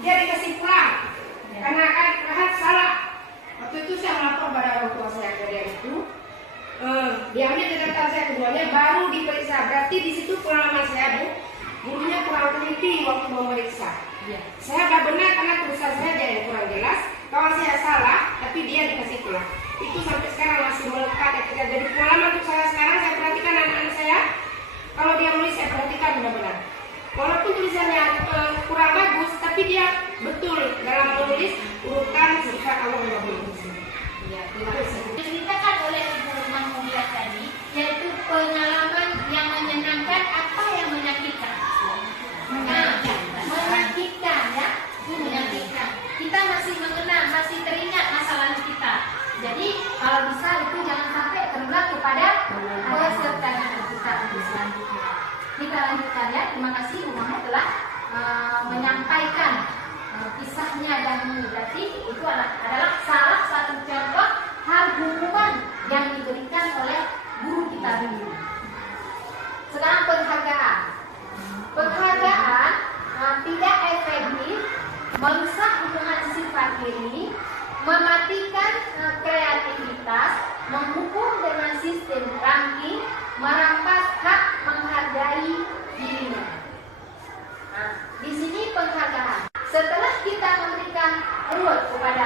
Dia dikasih pulang, karena kan salah. Waktu itu saya melapor pada orang tua saya kejadian itu. Diambil catatan saya keduanya, baru diperiksa. Berarti di situ pengalaman saya, Bu, gurunya kurang teliti waktu memeriksa. Ya. Saya sudah benar karena tulisan saya ada yang kurang jelas. Kawan saya salah, tapi dia dikasih pulang. Itu sampai sekarang masih melekat. Jadi pengalaman untuk saya sekarang, saya perhatikan anak-anak saya. Kalau dia menulis, saya perhatikan benar-benar. Walaupun tulisannya kurang bagus, tapi dia betul dalam menulis urutan sifat Allah yang bagus. Ya, diceritakan oleh Ibu Mahmudiah tadi, yaitu pengalaman yang menyenangkan, apa yang menyakitkan. Menyakitkan ya, itu menyakitkan. Kita masih mengenang, masih teringat masa lalu kita. Jadi kalau bisa itu jangan sampai terulang kepada peserta kita untuk selanjutnya. Kita lanjutkan ya. Terima kasih Bu Mahmud telah menyampaikan kisahnya dahulu. Berarti itu adalah salah satu contoh hal hukuman yang diberikan oleh guru kita dulu. sistem ranking merampas hak menghargai dirinya. Nah, di sini penghargaan. Setelah kita memberikan reward kepada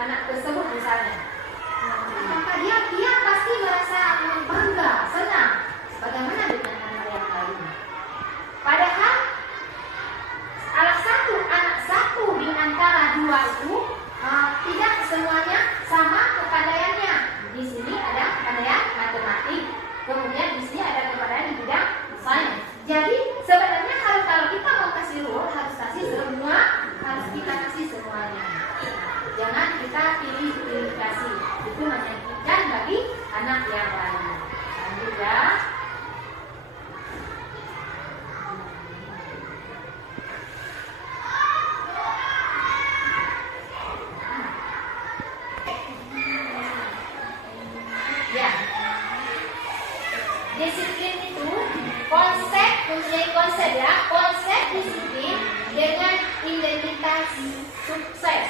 anak tersebut misalnya, maka dia pasti merasa bangga, senang. Bagaimana dengan anak yang lain? Padahal salah satu anak satu di antara dua itu tidak semuanya sama kepandaiannya. Di sini ada kepandaian matematik, kemudian di sini ada kepandaian di bidang sains. Jadi sebenarnya kalau kita mau kasih reward harus kasih semua, harus kita kasih semuanya. Jangan kita pilih kasih, itu menyakitkan bagi anak yang lain. Lanjut ya. Ya, disiplin itu mempunyai konsep ya, konsep disiplin dengan identitas sukses.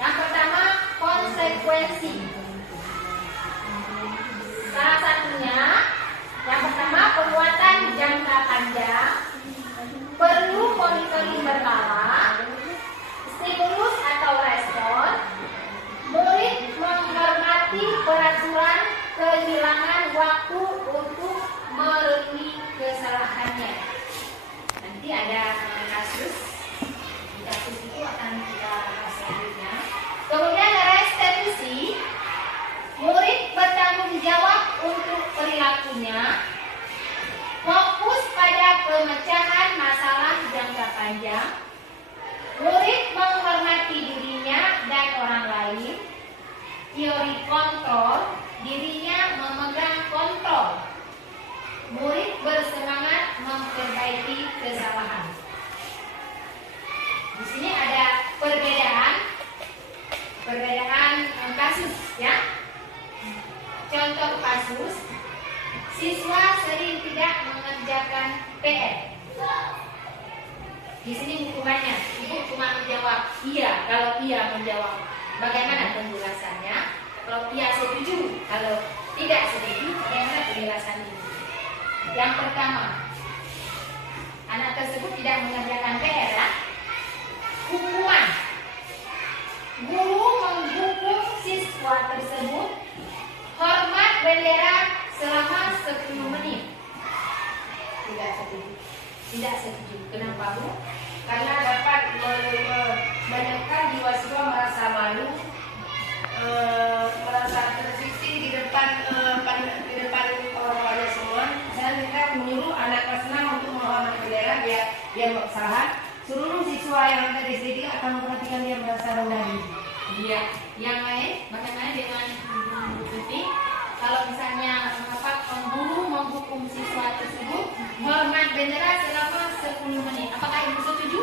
Yang pertama, konsekuensi. Salah satunya, yang pertama penguatan jangka panjang, perlu monitoring berkala, stimulus atau respon, murid menghormati peraturan, kehilangan waktu untuk merenungi kesalahannya. Nanti ada kasus, di kasus itu akan kita bahas selanjutnya. Kemudian restitusi, murid bertanggung jawab untuk perilakunya, fokus pada pemecahan masalah jangka panjang, murid menghormati dirinya dan orang lain, teori kontrol, dirinya memegang kontrol, murid bersemangat memperbaiki kesalahan. Di sini ada perbedaan kasus ya. Contoh kasus, siswa sering tidak mengerjakan PR. Di sini hukumannya, ibu cuma menjawab iya. Kalau iya menjawab, bagaimana penjelasannya? Kalau iya setuju, kalau tidak setuju, bagaimana penjelasan ini? Yang pertama, anak tersebut tidak mengerjakan PR ya. Hukuman, guru menghukum siswa tersebut hormat bendera selama 10 menit. Tidak setuju. Tidak setuju. Kenapa, Bu? Karena dapat menekan jiwa siswa merasa malu, merasa tersisih di depan orang tuanya semua. Dan kita menyuruh anak kelas 6 untuk menghormati bendera, dia kesalahan. Seluruh siswa yang ada di sini akan memperhatikan dia merasa rendah diri. Iya. Yang lain, bagaimana dengan Bu Tuti? Kalau misalnya guru menghukum siswa tersebut hormat bendera selama 10 menit, apakah ibu setuju?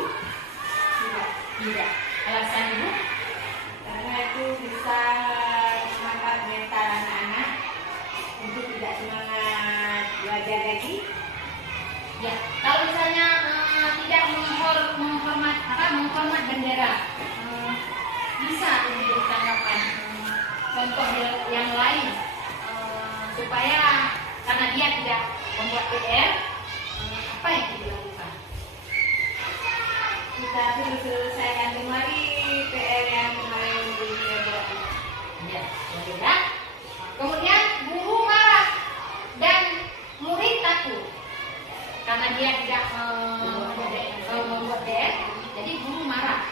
Tidak. Alasan ibu? Karena itu bisa semangat mental anak-anak untuk tidak semangat belajar lagi. Ya. Kalau misalnya tidak menghormat bendera, bisa ibu tanggapan contoh yang lain supaya karena dia tidak membuat PR, apa yang kita lakukan? Kita suruh selesaikan kembali PR yang kemarin dia buat. Ya, ya. Kemudian guru marah dan murid takut karena dia tidak membuat PR, jadi guru marah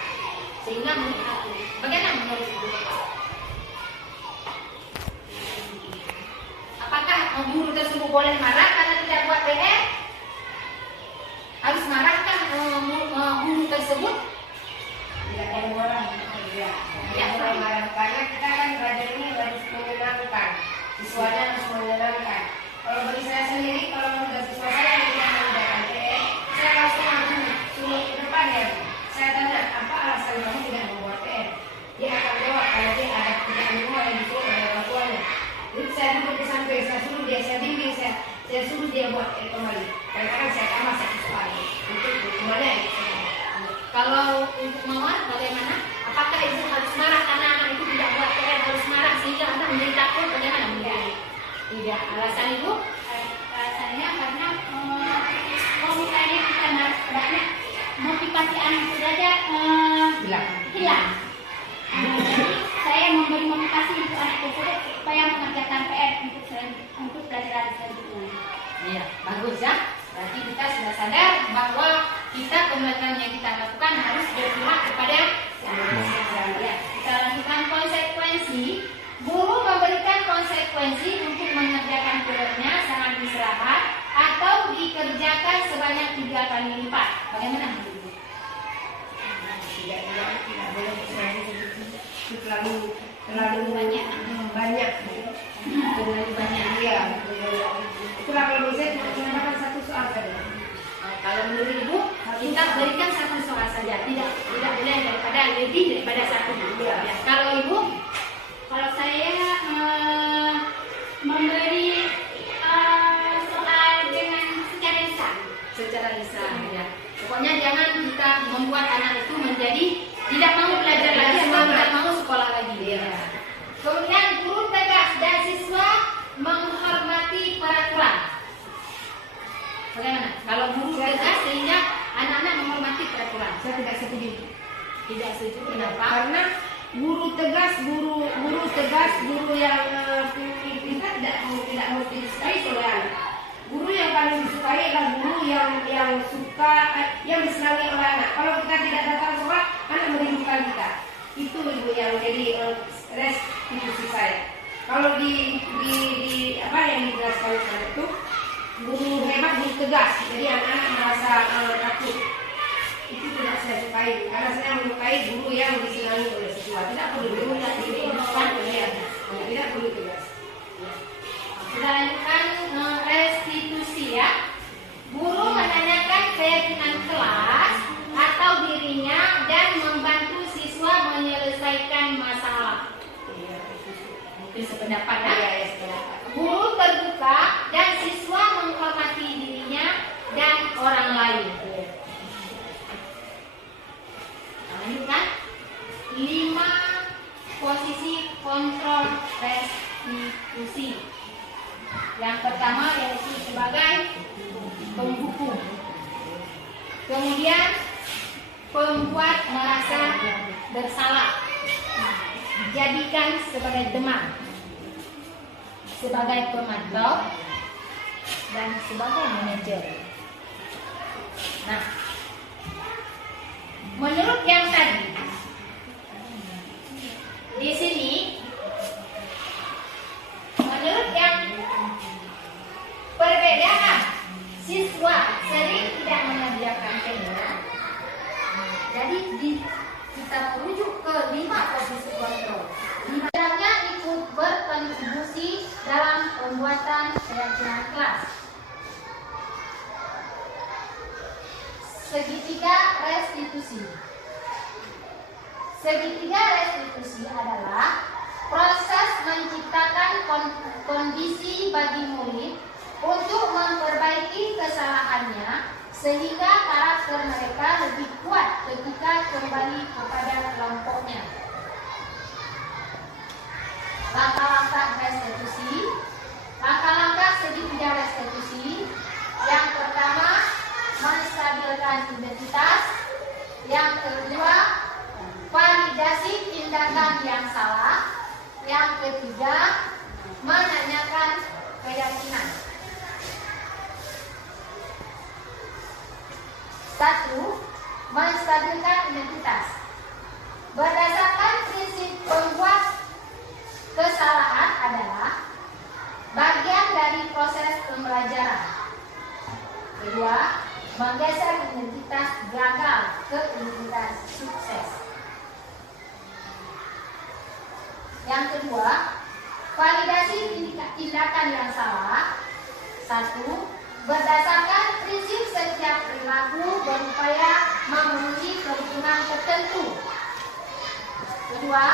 sehingga murid takut. Bagaimana menurut ibu? Apakah guru tersebut boleh marah karena tidak buat PR? Harus marahkah guru tersebut? Tidak ada orang. Ya, marah. Karena kita kan belajar ini harus menyenangkan. Siswanya harus menyenangkan. Kalau bagi saya sendiri, kalau menurut siswa saya yang tidak mengerjakan PR, saya langsung suruh ke depan ya. Saya tanya, apa alasan kamu tidak membuat PR? Dia akan jawab kalau dia ada pekerjaan rumah yang disuruh oleh orang tuanya. Jadi saya duduk di samping, saya suruh dia, saya bimbing, saya suruh dia buat kembali. Kadang-kadang saya tambah satu soal. Itu gimana ya? Kalau untuk mawar bagaimana? Apakah ibu harus marah karena anak itu tidak buat PR, harus marah sehingga anak menjadi takut? Bagaimana? Tidak. Alasan Ibu? Alasannya karena kalau misalnya kita naruh motivasi anak belajar hilang. Jadi saya memberi motivasi untuk anak tersebut supaya mengerjakan PR untuk pelajaran selanjutnya. Iya, bagus ya. Berarti kita sudah sadar bahwa kita pembelajaran yang kita lakukan harus berpihak kepada ya. Kita lakukan konsekuensi. Guru memberikan konsekuensi untuk mengerjakan PR-nya saat istirahat atau dikerjakan sebanyak 3 kali lipat. Bagaimana? Tidak boleh terlalu banyak. Terlalu banyak. Iya. Itulah kalau saya menambahkan 1 soal saja. Kalau menurut Ibu, kita berikan 1 soal saja. Tidak boleh daripada lebih daripada 1. Ya. Kalau Ibu, Kalau saya memberi soal dengan secara lisan. ya. Pokoknya jangan kita membuat anak itu menjadi tidak mau belajar lagi atau tidak mau sekolah lagi. Ya. Kemudian guru tegas dan siswa menghormati peraturan. Bagaimana? Kalau guru tegas sehingga anak-anak menghormati peraturan. Saya tidak setuju. Tidak setuju. Kenapa? Karena guru yang kita tidak mau disukai oleh anak. Guru yang paling disukai adalah guru yang suka yang disenangi oleh anak. Kalau kita tidak datang sekolah, anak merindukan kita. Itu Ibu yang jadi restitusi saya. Kalau di apa yang dijelaskan itu guru hebat, guru tegas, jadi anak-anak merasa takut. Itu tidak saya sukai, karena saya menyukai guru yang disenangi oleh siswa. Tidak perlu guru yang dirindukan oleh anak. Tidak perlu tegas. Kita lanjutkan restitusi ya. Guru menanyakan keyakinan kelas atau dirinya dan membantu siswa menyelesaikan masalah. Mungkin sependapat ya. Guru terbuka dan siswa menghormati dirinya dan orang lain. Lanjutkan 5 posisi kontrol restitusi. Yang pertama yaitu sebagai penghukum. Kemudian pembuat merasa bersalah. Jadikan sebagai demam, sebagai pemantau, dan sebagai manajer. Nah, menurut yang tadi, di sini, menurut yang perbedaan siswa sering tidak mengerjakan PR, jadi kita merujuk ke 5 posisi kontrol. Hendaknya ikut berkontribusi dalam pembuatan keyakinan kelas. Segitiga restitusi. Segitiga restitusi adalah proses menciptakan kondisi bagi murid untuk memperbaiki kesalahannya sehingga karakter mereka lebih kuat ketika kembali kepada kelompoknya. Langkah-langkah restitusi. Langkah-langkah segitiga restitusi. Yang pertama, menstabilkan identitas. Yang kedua, validasi tindakan yang salah. Yang ketiga, menanyakan keyakinan. 1. Menstabilkan identitas. Berdasarkan prinsip pembuat kesalahan adalah bagian dari proses pembelajaran. Kedua, menggeser identitas gagal ke identitas sukses. Yang kedua, validasi tindakan yang salah. 1. Berdasarkan prinsip setiap perilaku berupaya memenuhi kebutuhan tertentu. Kedua,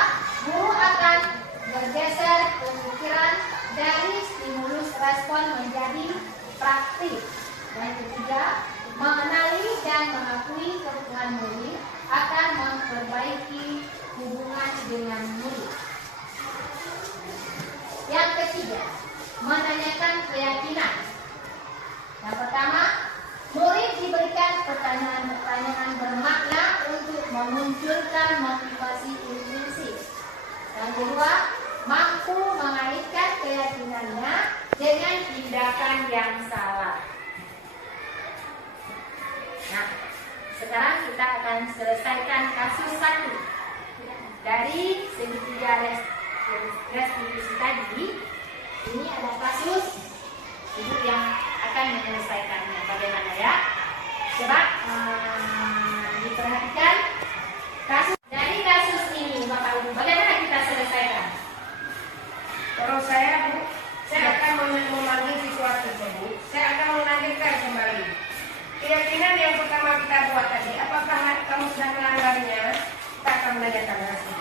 guru akan bergeser pemikiran dari stimulus respon menjadi praktik. Dan ketiga, mengenali dan mengakui kebutuhan murid akan memperbaiki hubungan dengan murid. Yang ketiga, menanyakan keyakinan. Yang pertama, murid diberikan pertanyaan-pertanyaan bermakna untuk memunculkan motivasi intrinsik. Yang kedua, mampu mengaitkan keyakinannya dengan tindakan yang salah. Nah, sekarang kita akan selesaikan kasus 1 dari segitiga restitusi tadi. Ini ada kasus ibu yang akan menyelesaikannya. Bagaimana ya? Coba diperhatikan dari kasus ini, Bapak Ibu. Bagaimana kita selesaikan? Kalau saya, Bu, saya akan memanggil siswa tersebut. Saya akan menanyakan kembali. Keyakinan yang pertama kita buat tadi, apakah kamu sudah melanggarnya? Kita akan menanyakan hasil.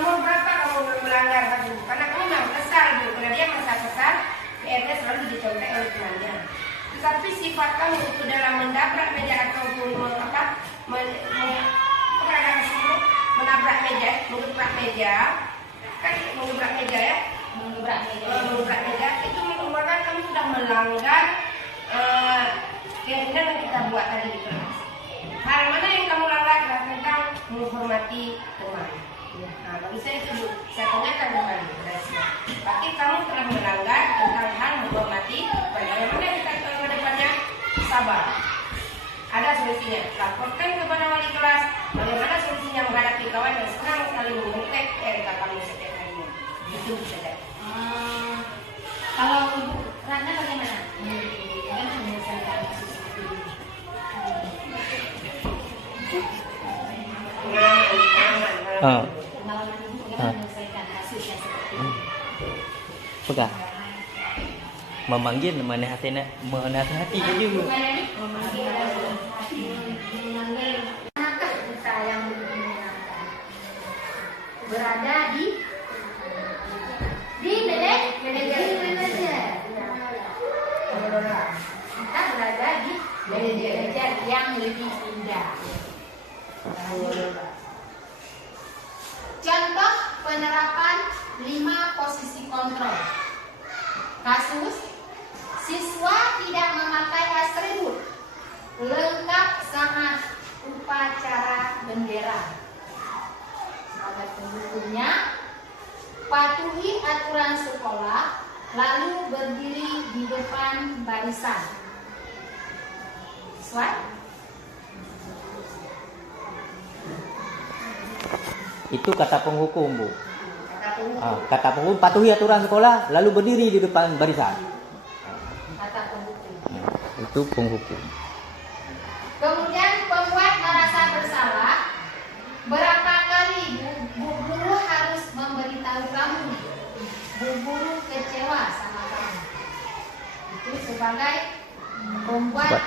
Nomor berapa kamu melanggar hasil? Karena kamu memang kesal, Bu. Karena dia merasa kesal, akhirnya selalu dicontek oleh temannya. Tetapi sifat kamu itu dalam mendabrak meja ataupun menabrak meja, mengebrak meja, kan mengebrak meja ya? Mengebrak meja itu merupakan kamu sudah melanggar keyakinan yang kita buat tadi di kelas. Hal mana yang kamu langgar adalah tentang menghormati teman. Nah, bagi saya itu saya tanyakan kembali. Berarti kamu telah melanggar tentang hal menghormati. Bagaimana kita ke depannya? Sabar. Ada solusinya. Laporkan kepada wali kelas bagaimana solusinya menghadapi kawan yang senang sekali mengontek RK kamu setiap harinya. Itu saja. Kalau Ibu Ratna bagaimana? Bagaimana menyelesaikan kasus seperti ini? Pengalaman Ibu bagaimana menyelesaikan kasus yang seperti ini? Pegang. Memanggil menasihati dia juga. Manakah kita yang menyenangkan? Berada di manajer. Kita berada di manajer yang lebih indah. Contoh penerapan 5 posisi kontrol. Kasus siswa tidak memakai atribut lengkap saat upacara bendera. Sebagai pendukungnya, patuhi aturan sekolah, lalu berdiri di depan barisan. Sesuai? Itu kata penghukum, Bu. Kata penghukum patuhi aturan sekolah lalu berdiri di depan barisan. Kata penghukum. Itu penghukum. Kemudian pembuat merasa bersalah. Berapa kali bu guru harus memberitahu kamu? Bu guru kecewa sama kamu. Itu sebagai pembuat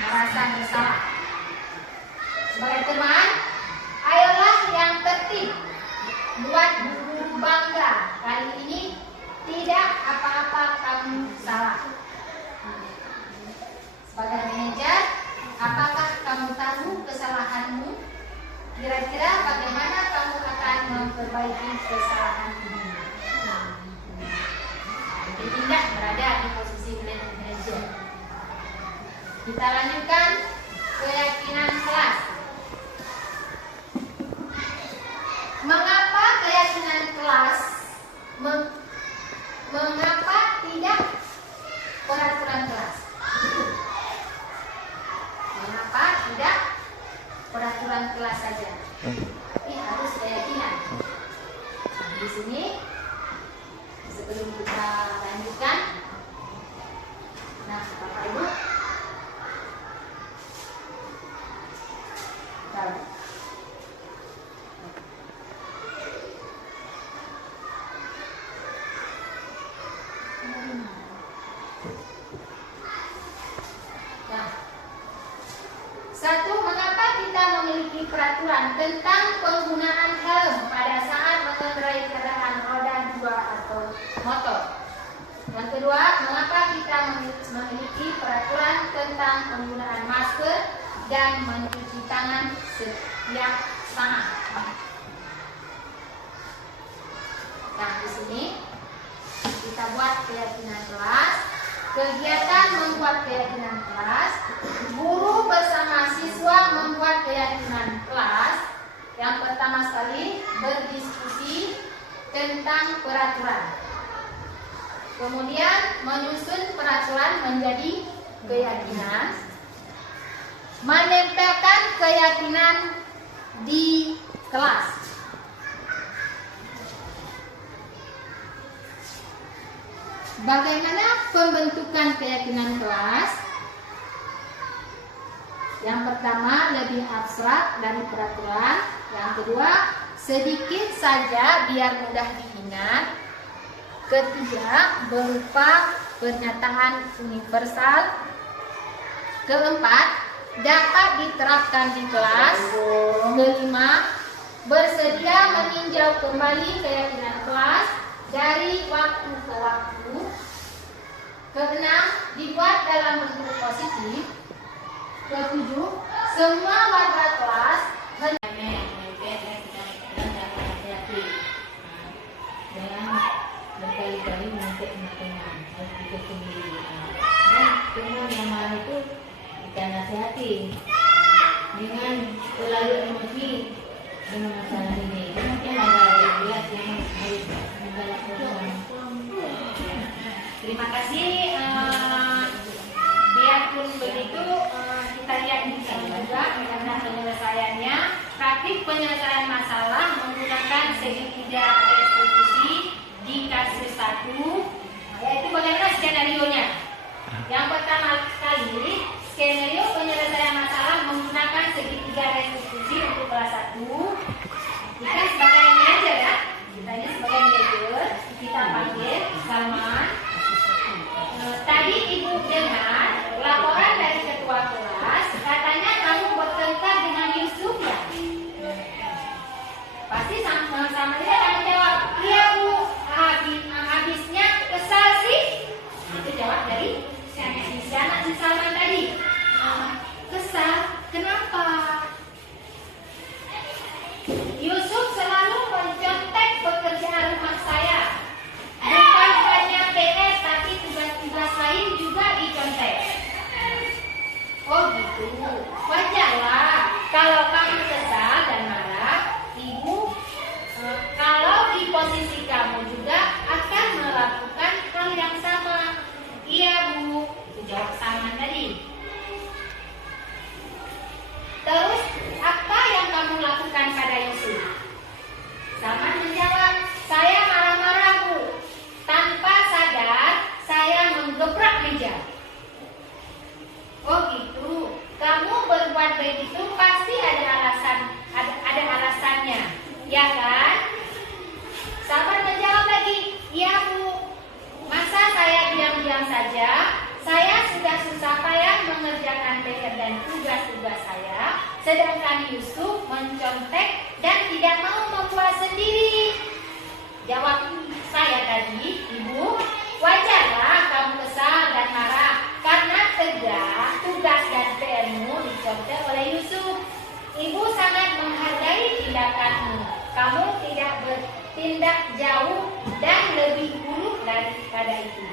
merasa bersalah. Sebagai teman, ayolah yang tertib. Buat bu guru bangga. Kali ini tidak apa-apa kamu salah. Sebagai manajer, apakah kamu tahu kesalahanmu? Kira-kira bagaimana kamu akan memperbaiki kesalahan ini? Jadi tidak berada di posisi manajer. Kita lanjutkan keyakinan kelas. Mengapa keyakinan kelas? Mengapa tidak peraturan kelas? Mengapa tidak peraturan kelas saja? Tapi harus keyakinan. Di sini sebelum kita lanjutkan, nah Bapak Ibu, satu, mengapa kita memiliki peraturan tentang penggunaan helm pada saat mengendarai kendaraan roda 2 atau motor? Yang kedua, mengapa kita memiliki peraturan tentang penggunaan masker dan mencuci tangan setiap saat? Nah, di sini buat keyakinan kelas. Kegiatan membuat keyakinan kelas. Guru bersama siswa membuat keyakinan kelas. Yang pertama sekali berdiskusi tentang peraturan. Kemudian menyusun peraturan menjadi keyakinan. Menempelkan keyakinan di kelas. Bagaimana pembentukan keyakinan kelas? Yang pertama lebih abstrak dari peraturan. Yang kedua sedikit saja biar mudah diingat. Ketiga berupa pernyataan universal. Keempat dapat diterapkan di kelas. Kelima bersedia meninjau kembali keyakinan kelas dari waktu ke waktu. Keenam, dibuat dalam bentuk positif. Ketujuh, semua warga kelas berkali-kali menuntut teman-teman harus ikut sendiri. Dan teman yang marah itu kita nasihati dengan terlalu emosi dengan masalah ini. Mungkin ada lihat yang harus menggalakkan. Terima kasih. Biarpun begitu, kita lihat di sini juga karena penyelesaiannya. Praktik penyelesaian masalah menggunakan segitiga restitusi di kasus 1, yaitu bagaimana skenario-nya. Yang pertama sekali, skenario penyelesaian masalah menggunakan segitiga restitusi untuk kelas 1. Kita sebagai manajer ya, kitanya sebagai manajer, kita panggil Salman. Tadi Ibu dengar laporan dari ketua kelas, katanya kamu bertengkar dengan Yusuf ya? Pasti sama-sama dia akan jawab, iya Bu, habisnya kesal sih. Itu jawab dari si anak si Salman tadi. Kesal, kenapa? Yusuf selalu mencontek pekerjaan rumah saya. Bukan hanya PR, tapi tugas-tugas lain juga dicontek. Oh gitu, wajarlah kalau kamu kesal dan marah. Ibu, kalau di posisi kamu juga akan melakukan hal yang sama. Iya Bu, itu jawab Salman tadi. Terus apa yang kamu lakukan pada Yusuf? Salman menjawab, saya marah-marah Bu. Tanpa sadar saya menggebrak meja. Oh gitu, kamu berbuat begitu pasti ada alasannya, ya kan? Salman menjawab lagi, iya Bu. Masa saya diam-diam saja? Saya sudah susah payah mengerjakan PR dan tugas-tugas saya, sedangkan Yusuf mencontek dan tidak mau membuat sendiri. Jawab saya tadi, Ibu, wajarlah kamu kesal dan marah karena tugas dan PR-mu dicontek oleh Yusuf. Ibu sangat menghargai tindakanmu. Kamu tidak bertindak jauh dan lebih buruk daripada itu.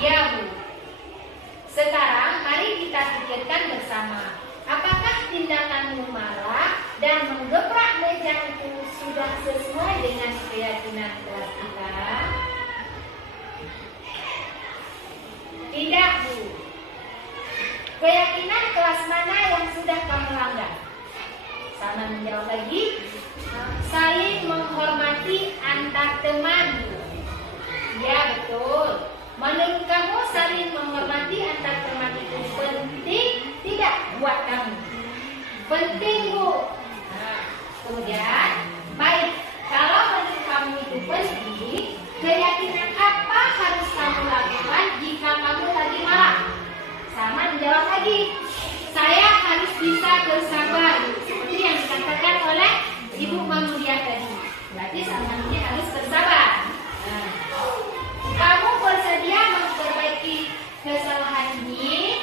Iya Bu. Sekarang mari kita pikirkan bersama. Apakah tindakanmu marah dan menggebrak meja itu sudah sesuai dengan keyakinan kelas kita? Tidak Bu. Keyakinan kelas mana yang sudah kamu langgar? Salman menjawab lagi, saling menghormati antar teman. Ya betul. Menurut kamu saling menghormati antar teman itu penting tidak buat kamu? Penting Bu. Kemudian, baik, kalau menurut kamu itu penting, keyakinan apa harus kamu lakukan jika kamu lagi marah? Salman menjawab lagi, saya harus bisa bersabar. Seperti yang dikatakan oleh Ibu Mamudia tadi. Berarti Salman ini harus bersabar. Kamu bersedia memperbaiki kesalahan ini?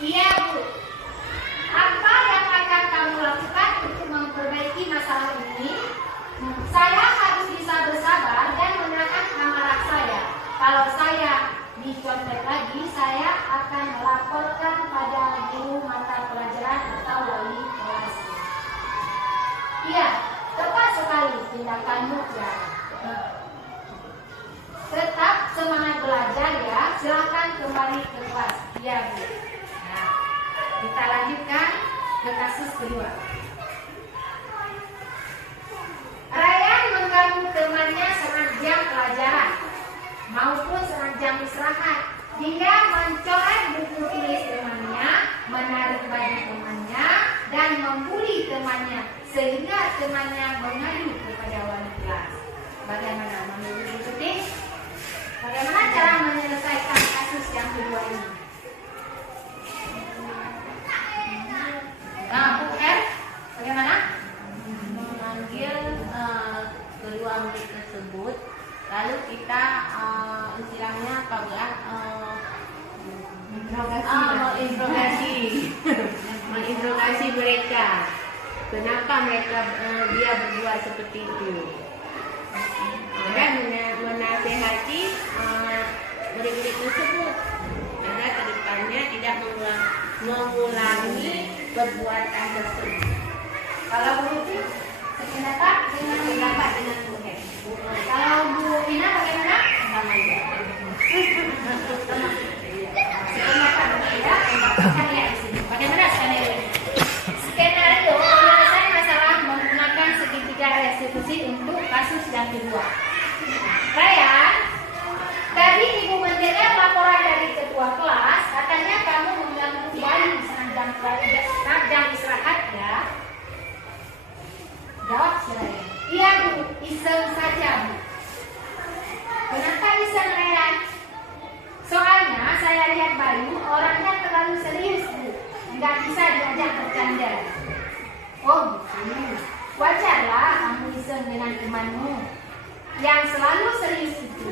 Iya Bu. Apa yang Kalau saya dicontek lagi, saya akan melaporkan pada guru mata pelajaran atau wali kelas. Iya, tepat sekali tindakanmu ya. Tetap semangat belajar ya. Silakan kembali ke kelas. Iya, Bu. Nah, kita lanjutkan ke kasus kedua. Ryan mengganggu temannya setengah jam pelajaran maupun setengah jam istirahat hingga mencoret buku tulis temannya, menarik baju temannya, dan membuli temannya sehingga temannya mengadu kepada wali kelas. Bagaimana menurut Bu Tuti? Bagaimana cara menyelesaikan kasus yang kedua ini? Nah, Bu R, bagaimana? Memanggil kedua murid tersebut, lalu kita istilahnya apa ya? Menginterogasi mereka. Kenapa mereka dia berbuat seperti itu? Dan menasehati murid-murid tersebut agar kedepannya tidak mengulangi perbuatan tersebut. Kalau Bu Tuti, sependapat dengan pendapat dengan Bu R. Kalau Bu Ina bagaimana? Sama ya. Sependapat ya, pendapatkan ya di sini. Bagaimana skenario? Skenario penyelesaian masalah menggunakan segitiga restitusi untuk kasus yang kedua. Ryan, tadi Ibu mendengar laporan dari ketua kelas, katanya kamu mengganggu bayi setengah jam istirahat ya. Jawab saya. Iya Bu, iseng saja Bu. Kenapa iseng Ryan? Soalnya saya lihat Bayu orangnya terlalu serius Bu, nggak bisa diajak bercanda. Oh gitu. Wajarlah kamu iseng dengan temanmu yang selalu serius itu.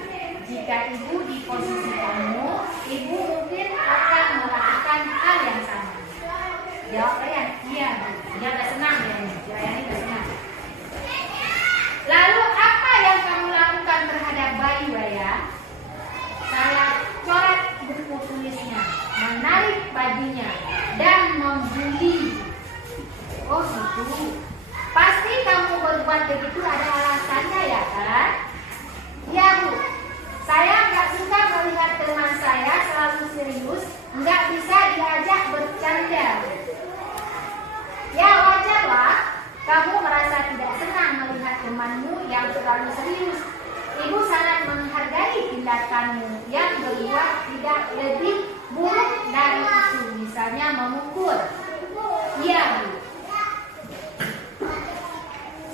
Jika Ibu di posisi kamu, Ibu mungkin akan melakukan hal yang sama. Jawab Ryan. Iya Bu. Dia nggak senang ya Bu. Ryan nggak senang. Lalu apa yang kamu lakukan terhadap Bayu Ryan? Saya coret buku tulisnya, menarik bajunya, dan membuli. Oh gitu. Pasti kamu berbuat begitu ada alasannya ya kan? Ya Bu. Saya nggak suka melihat teman saya selalu serius, nggak bisa diajak bercanda. Ya wajarlah. Kamu merasa tidak senang melihat temanmu yang terlalu serius. Ibu sangat menghargai tindakanmu yang berbuat tidak lebih buruk dari itu, misalnya memukul. Iya Bu.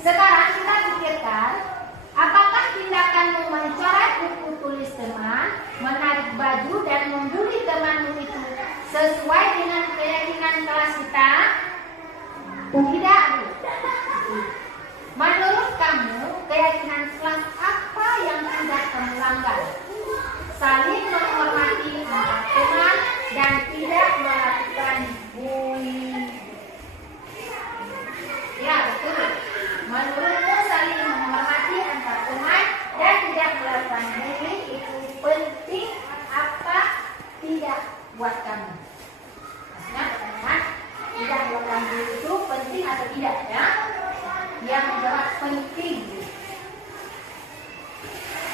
Sekarang kita pikirkan, apakah tindakanmu mencoret buku tulis teman, menarik baju dan membuli temanmu itu sesuai dengan keyakinan kelas kita? Tidak Bu. Menurut kamu, keyakinan kelas apa yang tidak kamu langgar? Saling menghormati antar teman dan tidak melakukan bullying. Ya betul. Menurutmu saling menghormati antar teman dan tidak melakukan bullying itu penting apa tidak buat kamu? Maksudnya teman tidak melakukan bullying itu penting atau tidak ya? Yang menjawab penting.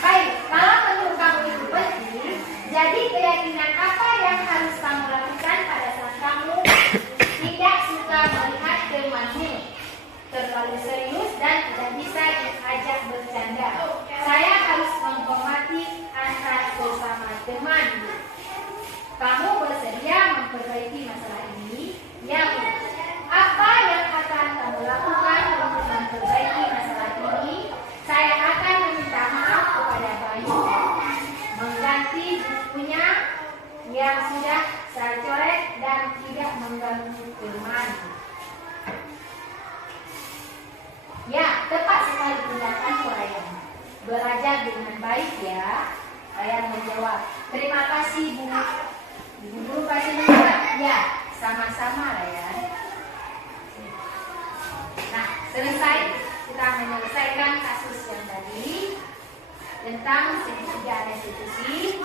Baik, kalau menurut kamu itu penting, jadi keyakinan apa yang harus kamu lakukan pada saat kamu tidak suka melihat temanmu terlalu serius dan tidak bisa diajak bercanda? Saya harus menghormati antar sesama teman. Kamu bersedia memperbaiki masalah ini? Ya Bu. Apa yang akan kamu lakukan untuk memperbaiki masalah ini? Saya akan meminta maaf kepada Bayu, mengganti bukunya yang sudah saya coret dan tidak mengganggu teman. Ya, tepat sekali tindakan Ryan. Belajar dengan baik ya. Ryan menjawab. Terima kasih Bu. Ibu guru pasti menjawab. Ya, sama-sama Ryan. Nah, selesai kita menyelesaikan kasus yang tadi. tentang segitiga restitusi.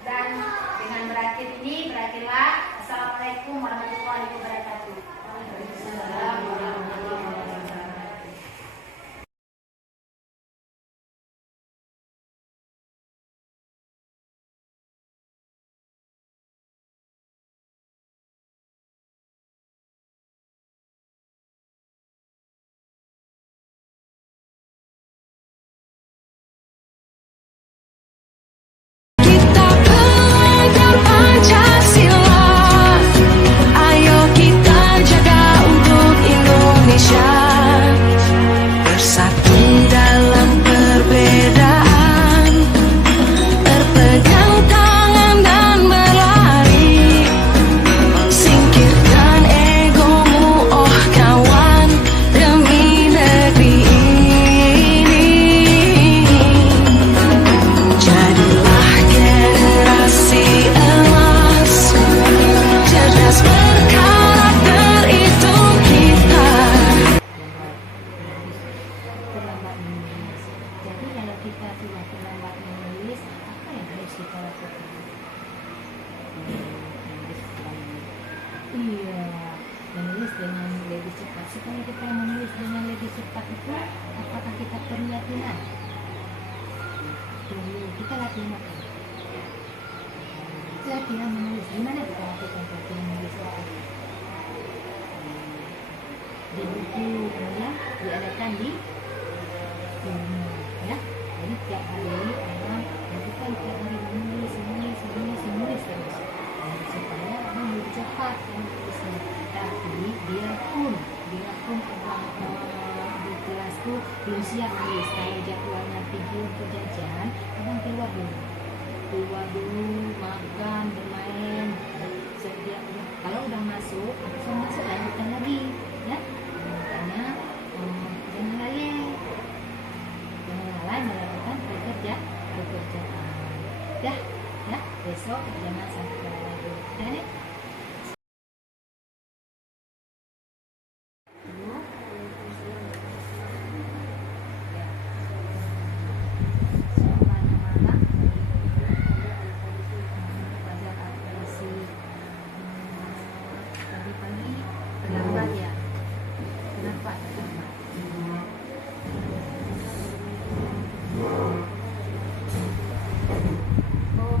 Dan dengan berakhir ini berakhirlah. Assalamualaikum warahmatullahi wabarakatuh. Waalaikumsalam warahmatullahi wabarakatuh. Kita belajar Pancasila, ayo kita jaga untuk Indonesia. Bersatu dalam perbedaan, berpegang tangan dan berlari. Singkirkan egomu, oh kawan, demi negeri ini. Jadilah generasi emas, cerdas berkarakter, itu kita. Terlambat menulis. Jadi kalau kita sudah terlambat menulis, apa yang harus kita lakukan? Iya, menulis dengan lebih cepat. Supaya kita menulis dengan lebih cepat itu, apakah kita perlu latihan? Perlu. Kita latihan apa? Latihan menulis. Gimana kita lakukan latihan menulis itu? Di buku ya, diadakan di rumah ya. Jadi tiap hari abang lakukan tiap hari menulis terus. Supaya abang lebih cepat menulisnya. Tapi biarpun abang di kelasku belum siap menulis. Kalau jadwalnya pergi untuk jajan, abang keluar dulu makan, bermain. Setiap kalau udah masuk, langsung masuk lanjutkan lagi ya. Karena jangan lalai melakukan pekerjaan. Ya, besok jangan sampai lalai lagi. Ya, nih. Terlambat ya. Kenapa terlambat? Oh,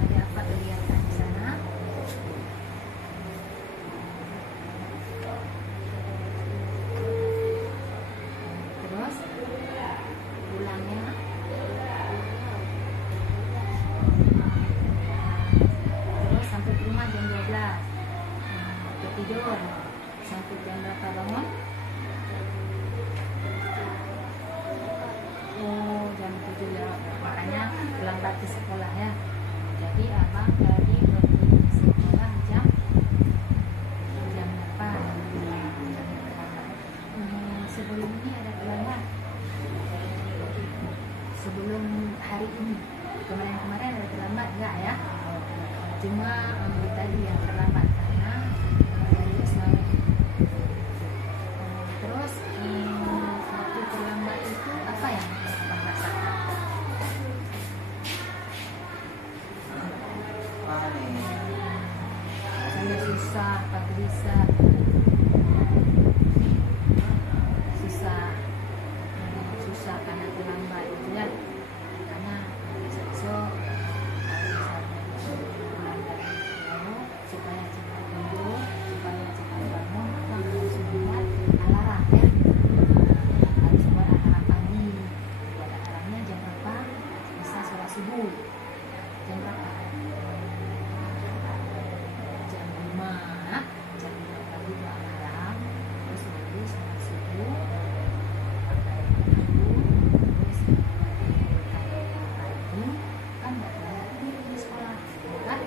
ada apa kelihatan di sana? Terus pulangnya terus sampai ke rumah jam 12. Tidur sampai jam berapa bangun? Oh, jam 7 ya. Makanya lambat ke sekolah ya. Jadi abang tadi pergi ke sekolah jam 8. Sebelum ini ada terlambat. Sebelum hari ini, kemarin ada terlambat enggak ya? Cuma tadi yang terlambat karena terus waktu terlambat itu apa yang abang rasakan? Saya susah, Pak bisa susah karena terlambat itu ya. Karena besok supaya cepat tidur, supaya cepat bangun, abang harus buat alarm ya. Harus buat alarm pagi. Buat alarmnya jam berapa? Bisa sholat subuh. Jam berapa? Jam 5. Jam 5 pagi buat alarm. Terus nanti sholat subuh. Pakai baju. Terus pagi kan nggak terlalu di sekolah, kan?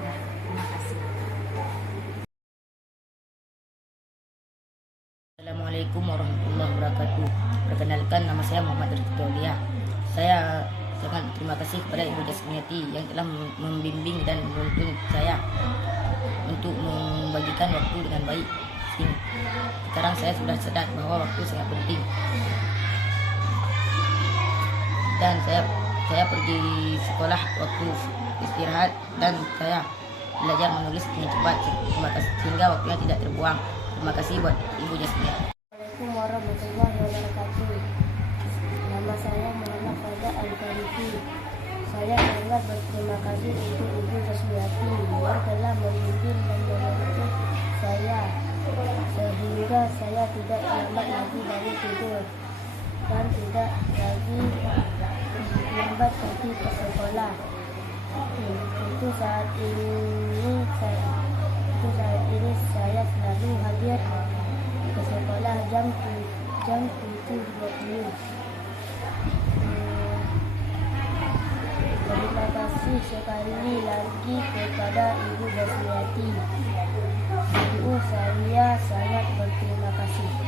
Nah, terima kasih. Assalamualaikum warahmatullahi wabarakatuh. Perkenalkan, nama saya Muhammad Rizky Aulia. Saya sangat terima kasih kepada Ibu Jasmiyati yang telah membimbing dan menuntun saya untuk membagikan waktu dengan baik. Sekarang saya sudah sadar bahwa waktu sangat penting. dan saya pergi sekolah waktu istirahat dan saya belajar menulis dengan cepat sehingga waktunya tidak terbuang. Terima kasih buat Ibu Jasmiati. Assalamualaikum warahmatullahi wabarakatuh. Nama saya Muhammad Fadha Al-Farifi. Saya sangat berterima kasih untuk Ibu Jasmiati yang telah membimbing dan membantu saya sehingga saya tidak lambat lagi dari tidur dan tidak lagi lambat pergi ke sekolah. Untuk saat ini saya selalu hadir ke sekolah jam 7.20. Terima kasih sekali lagi kepada Ibu Jasmiati. Ibu, saya sangat berterima kasih.